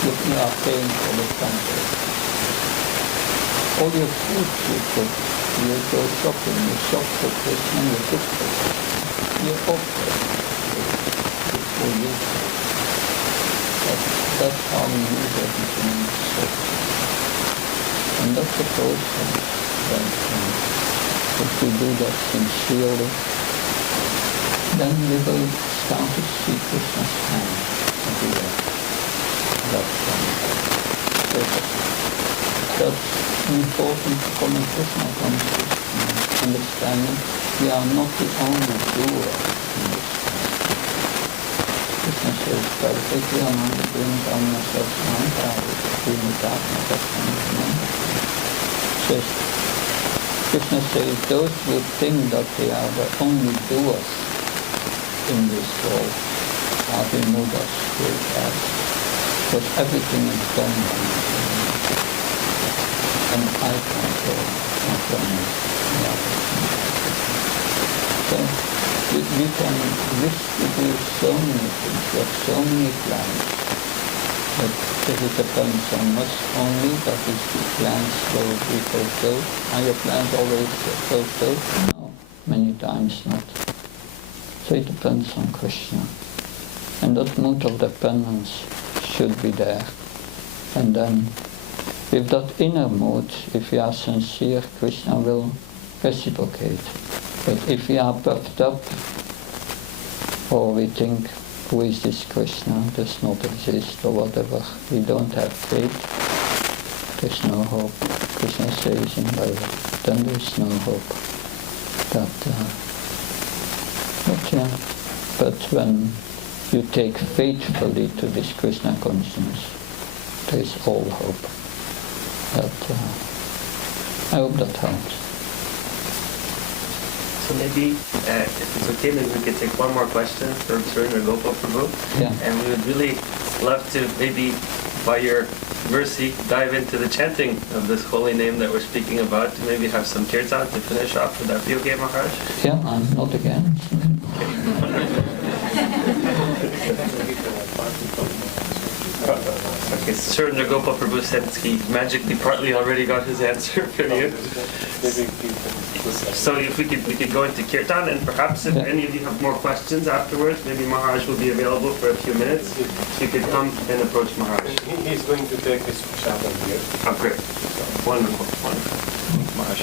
You are paying for the temple. All your food you cook, you go shopping, you shop for Krishna, you cook for Krishna. You offer it for you. That's how we use everything in service. And that's the process that we do that sincerely, then we will start to see Krishna's hand everywhere. That's important to come in Krishna consciousness, understanding we are not the only doer in this. Krishna says, perfectly says, Krishna says, those who think that they are the only doers in this world are the Buddha's great eyes. Because everything is done by and I control, not only the other. So we can wish to do so many things, we have so many plans, but if it depends on us only, that is the plans will be fulfilled. Are your plans always fulfilled? No, many times not. So it depends on Krishna. And that mood of dependence should be there. And then, with that inner mood, if we are sincere, Krishna will reciprocate. But if we are puffed up, or we think, who is this Krishna, does not exist, or whatever, we don't have faith, there's no hope. Krishna says in Bible, then there's no hope. But when you take faithfully to this Krishna consciousness, there is all hope. I hope that helps. So maybe, if it's okay, maybe we could take one more question for Surendra Gopal Prabhu. Yeah. And we would really love to maybe, by your mercy, dive into the chanting of this holy name that we're speaking about, to maybe have some kirtan to finish off. Would that be okay, Maharaj? Yeah, I'm not again. Okay, Surendra Gopal Prabhu said he magically partly already got his answer for you. So if we could go into Kirtan, and perhaps if any of you have more questions afterwards, maybe Maharaj will be available for a few minutes. So you could come and approach Maharaj. He's going to take his shadow here. Oh, great. Wonderful, wonderful. Maharaj.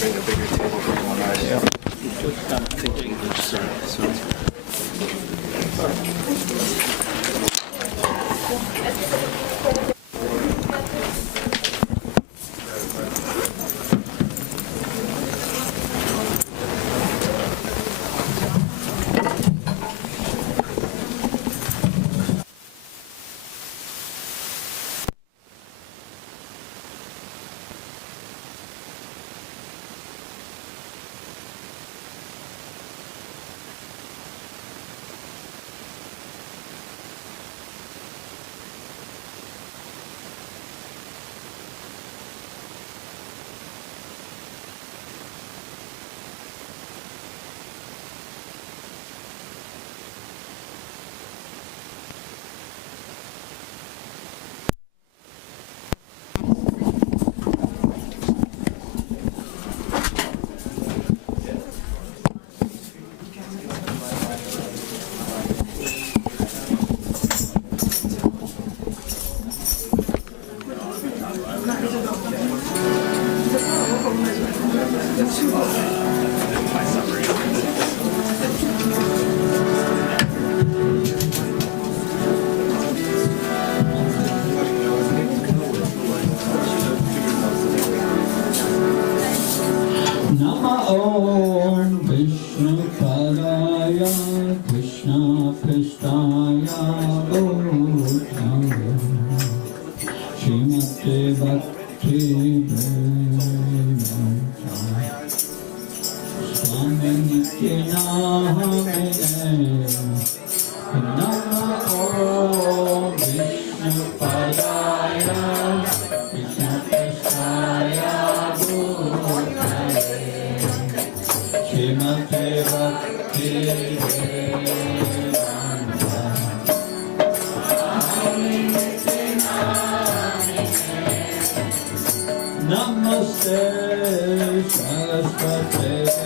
Bring a bigger table for Maharaj. Yeah. I'm thinking Namaste Saraswate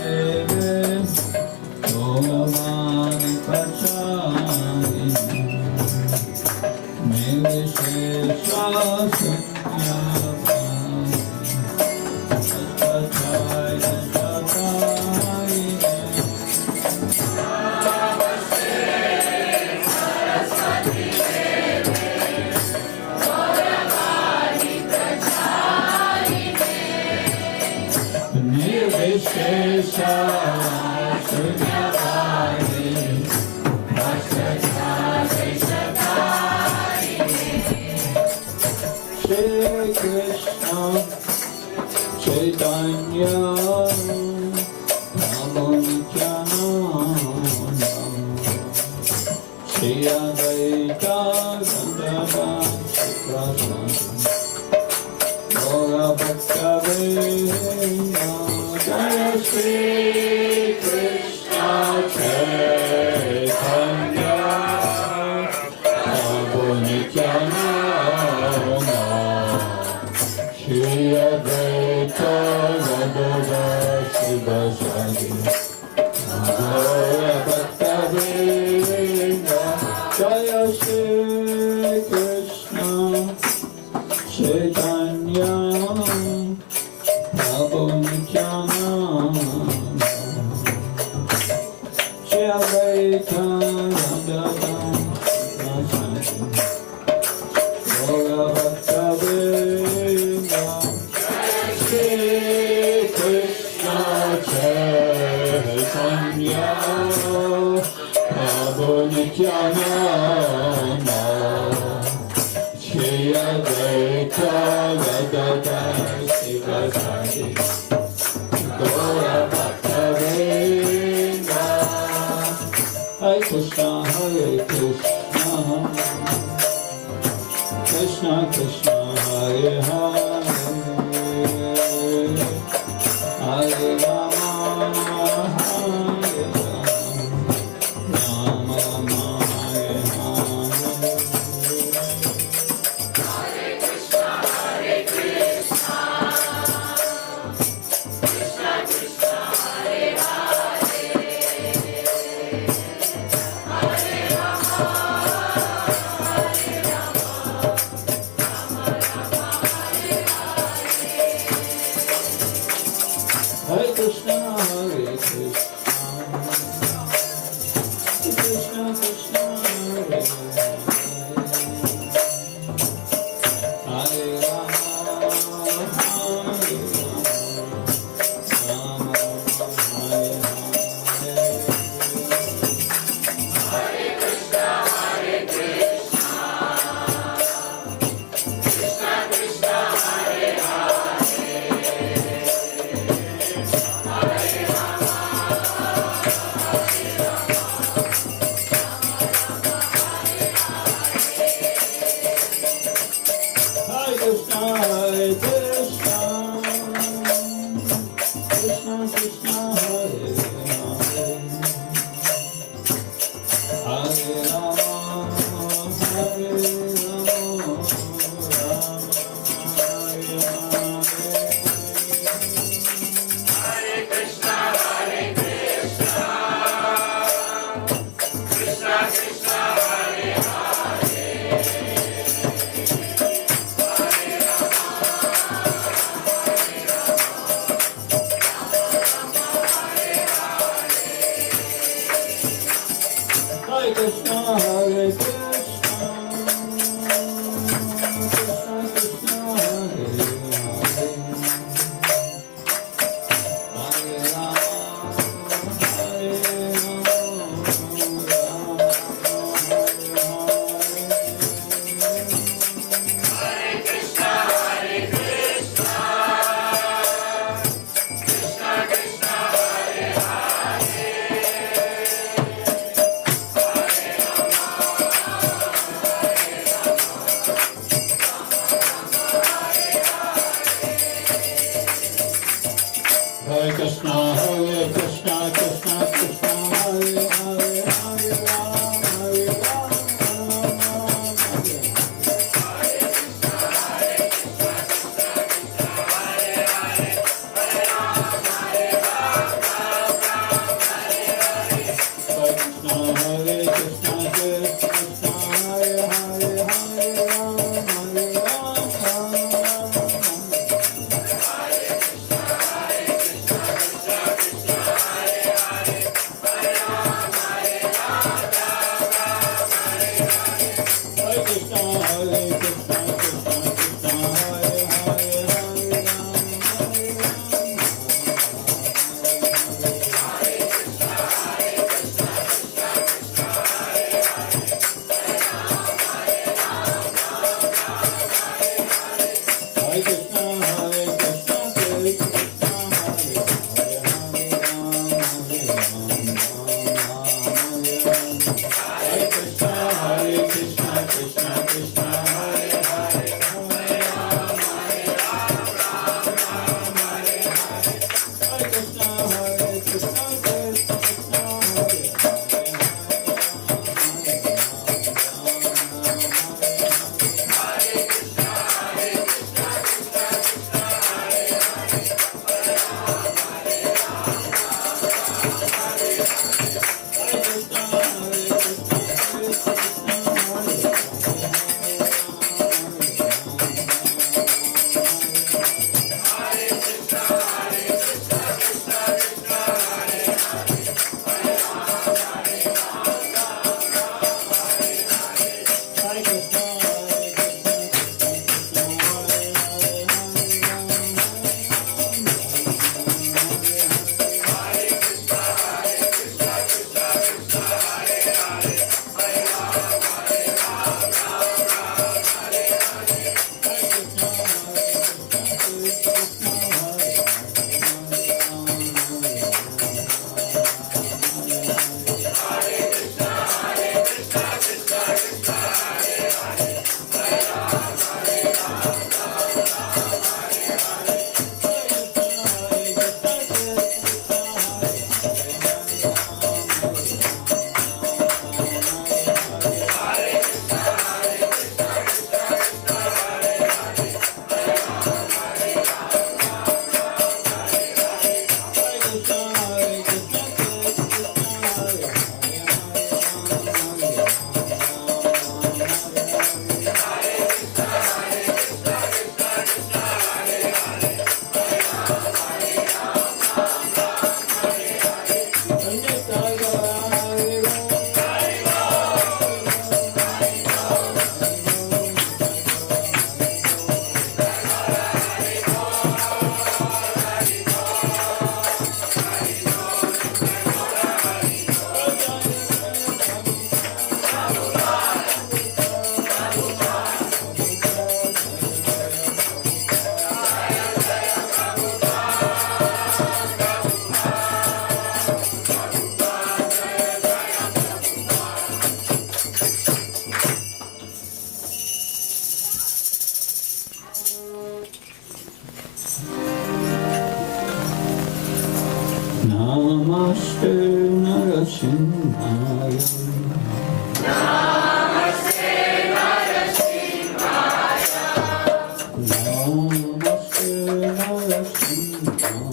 Namaste Narasimhaya. Namaste Narasimhaya. Namaste Narasimhaya.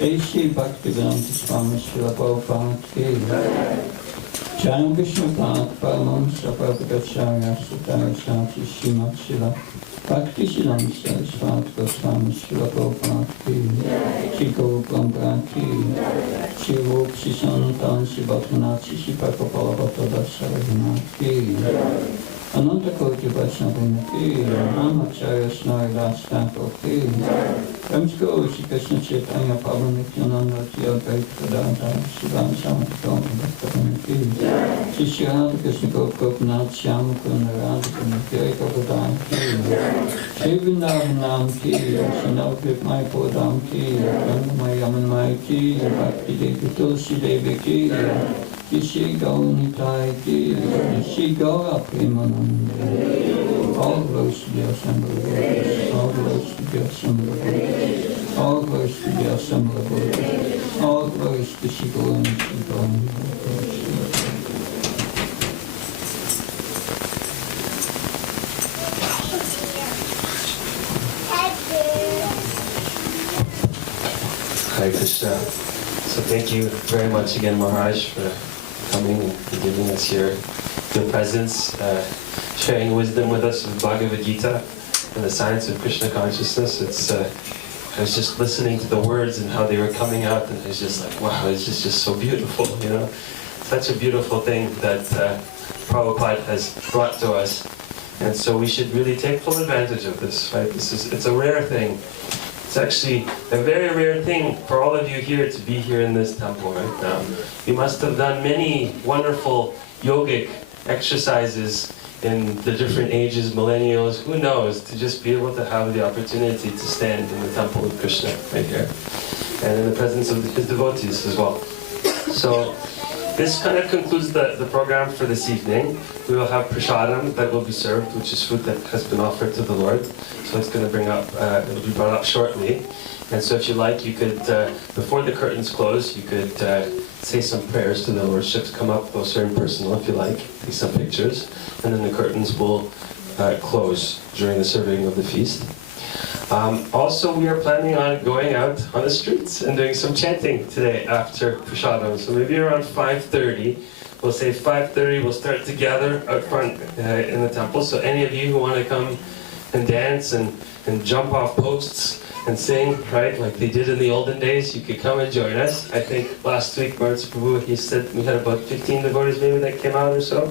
HH Bhakti Prabhava Swami Prabhupada ki Jai Krishna Paramahamsa Prabhupacharya Sutara Sati Srimad Srila Bhakti Siddhanta Saraswati Goswami Srila Prabhupada Ki Sri Guru Parampara Ki Sri Rup Sri Sanatan Sri Bhatanath Sri Prabhupada Bhattacharya Sarvanath Ki Ananta Koti Vaishnava Ki Ramacharya Snaridas Thakur Ki Thanks Guru Sri Krishna Chaitanya Prabhu Nityananda Sri Advaita Gadadhar Sivan Samatram Bhaktivinoda Ki Sri Sri Radha Krishna Gopinath Shyama Kunda Radha Kunda Govardhan Ki Sri Vrindavan Nam Ki Sri Navadvip Mayapur Dham Ki Gangama Yaman Mai Ki Bhakti Devi Tulsi Devi Ki Shri Gauranitai Ki Shri Gaura Premananda. All glories to the assembly, all glories to the assembly, all glories to the assembly, all glories to Shri Gaurani, Shri Gaurani. Hare Krishna. So thank you very much again, Maharaj, for coming and giving us your presence, sharing wisdom with us of Bhagavad Gita and the science of Krishna consciousness. I was just listening to the words and how they were coming out, and I was just like, wow, it's just so beautiful, you know? Such a beautiful thing that Prabhupada has brought to us. And so we should really take full advantage of this, right? It's a rare thing. It's actually a very rare thing for all of you here to be here in this temple right now. You must have done many wonderful yogic exercises in the different ages, millennials, who knows, to just be able to have the opportunity to stand in the temple of Krishna right here, and in the presence of his devotees as well. So this kind of concludes the program for this evening. We will have prasadam that will be served, which is food that has been offered to the Lord. So it's going to it'll be brought up shortly. And so if you like, you could, before the curtains close, you could say some prayers to the Lordships, come up closer and personal if you like, take some pictures, and then the curtains will close during the serving of the feast. Also, we are planning on going out on the streets and doing some chanting today after prasadam. So maybe around 5:30, we'll say 5:30, we'll start to gather out front in the temple. So any of you who want to come and dance and jump off posts and sing, right, like they did in the olden days, you could come and join us. I think last week, Maharaj Prabhu, he said we had about 15 devotees maybe that came out or so.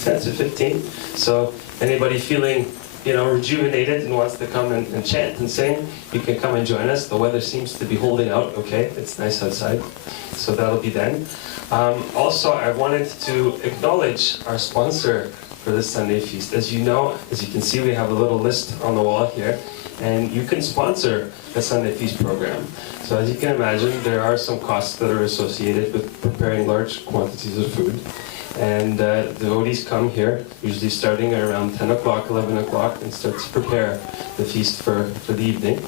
10 to 15. So anybody feeling, rejuvenated and wants to come and chant and sing, you can come and join us. The weather seems to be holding out okay. It's nice outside. So that'll be then. Also, I wanted to acknowledge our sponsor for this Sunday feast. As you know, as you can see, we have a little list on the wall here, and you can sponsor the Sunday feast program. So as you can imagine, there are some costs that are associated with preparing large quantities of food. And the devotees come here, usually starting at around 10 o'clock, 11 o'clock, and start to prepare the feast for the evening.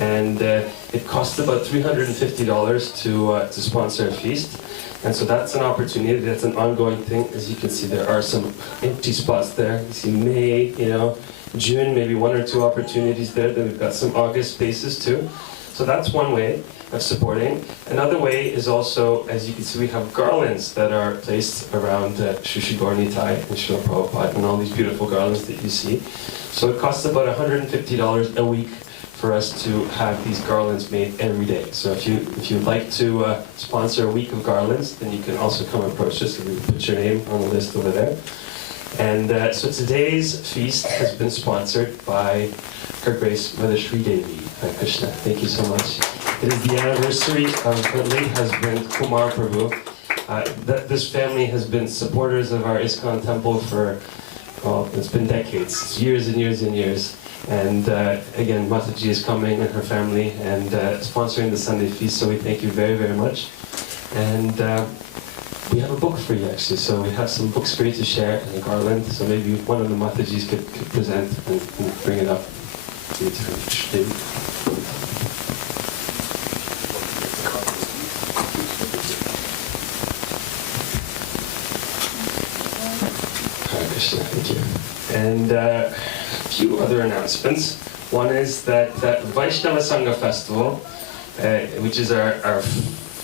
And it costs about $350 to sponsor a feast. And so that's an opportunity, that's an ongoing thing. As you can see, there are some empty spots there. You see May, June, maybe 1 or 2 opportunities there. Then we've got some August spaces too. So that's one way of supporting. Another way is also, as you can see, we have garlands that are placed around Shri Gauranitai and Srila Prabhupada, and all these beautiful garlands that you see. So it costs about $150 a week for us to have these garlands made every day. So if you'd like to sponsor a week of garlands, then you can also come approach us, and we can put your name on the list over there. And so today's feast has been sponsored by Her Grace Mother Sri Devi. Hare Krishna. Thank you so much. It is the anniversary of her late husband, Kumar Prabhu. This family has been supporters of our ISKCON temple for, it's been decades, years and years and years. And again, Mataji is coming and her family and sponsoring the Sunday feast, so we thank you very, very much. And we have a book for you actually, so we have some books for you to share and a garland, so maybe one of the Matajis could present and bring it up. Give it to her. Hare Krishna, thank you. And a few other announcements. One is that Vaishnava Sangha Festival, which is our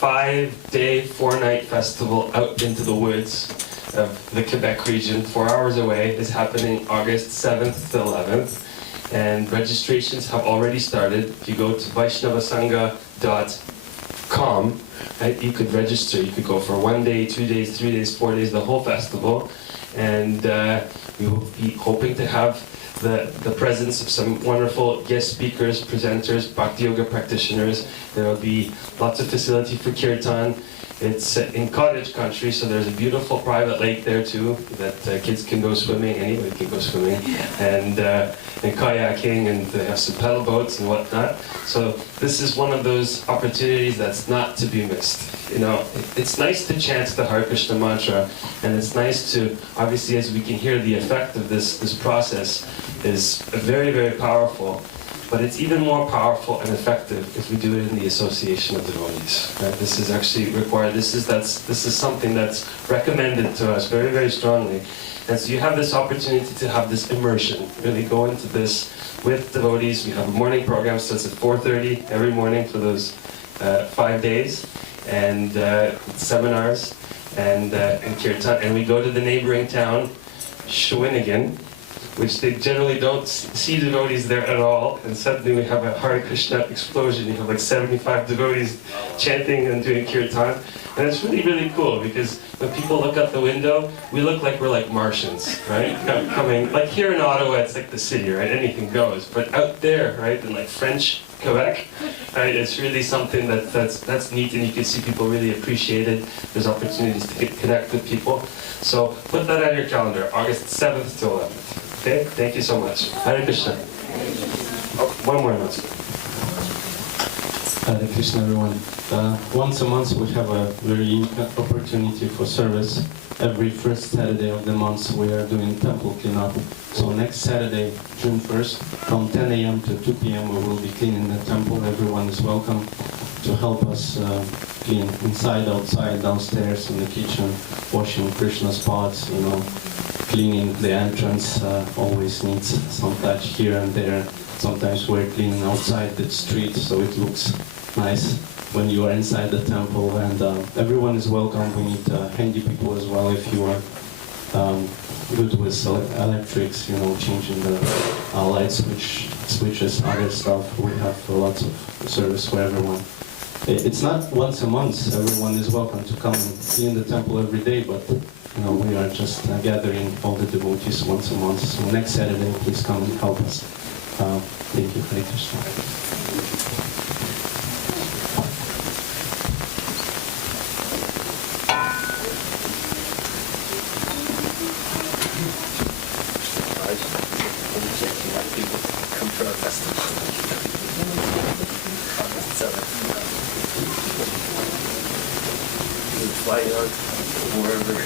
5-day, 4-night festival out into the woods of the Quebec region, 4 hours away, is happening August 7th to 11th. And registrations have already started. If you go to vaishnavasangha.com, right, you could register. You could go for 1 day, 2 days, 3 days, 4 days, the whole festival. And we will be hoping to have the presence of some wonderful guest speakers, presenters, Bhakti Yoga practitioners. There will be lots of facility for Kirtan. It's in cottage country, so there's a beautiful private lake there too, that kids can go swimming, anybody can go swimming, and kayaking, and they have some pedal boats and whatnot. So this is one of those opportunities that's not to be missed. You know, it's nice to chant the Hare Krishna mantra, and it's nice to, obviously, as we can hear, the effect of this process is very, very powerful. But it's even more powerful and effective if we do it in the association of devotees. Right? This is actually required. This is something that's recommended to us very, very strongly. And so you have this opportunity to have this immersion, really go into this with devotees. We have a morning program, so it's at 4:30 every morning for those 5 days, and seminars and Kirtan. And we go to the neighboring town, Shawinigan, which they generally don't see devotees there at all, and suddenly we have a Hare Krishna explosion. You have like 75 devotees chanting and doing Kirtan, and it's really, really cool, because when people look out the window, we look like we're like Martians, right? Coming, like here in Ottawa, it's like the city, right? Anything goes, but out there, right, in like French Quebec, right, it's really something that's neat, and you can see people really appreciate it. There's opportunities to connect with people. So put that on your calendar, August 7th to 11th. Okay, thank you so much. Hare Krishna. Oh, one more announcement. Hare Krishna, everyone. Once a month we have a very unique opportunity for service. Every first Saturday of the month we are doing temple cleanup. So next Saturday, June 1st, from 10 a.m. to 2 p.m. we will be cleaning the temple. Everyone is welcome to help us clean inside, outside, downstairs, in the kitchen, washing Krishna's pots, you know, cleaning the entrance always needs some touch here and there. Sometimes we're cleaning outside the street, so it looks nice when you are inside the temple. And everyone is welcome. We need handy people as well. If you are good with electrics, you know, changing the light switches, other stuff, we have lots of service for everyone. It's not once a month. Everyone is welcome to come and clean the temple every day, but you know, we are just gathering all the devotees once a month. So next Saturday, please come and help us. Thank you, Hare Krishna. People come to our festival. August 7th. We fly out wherever.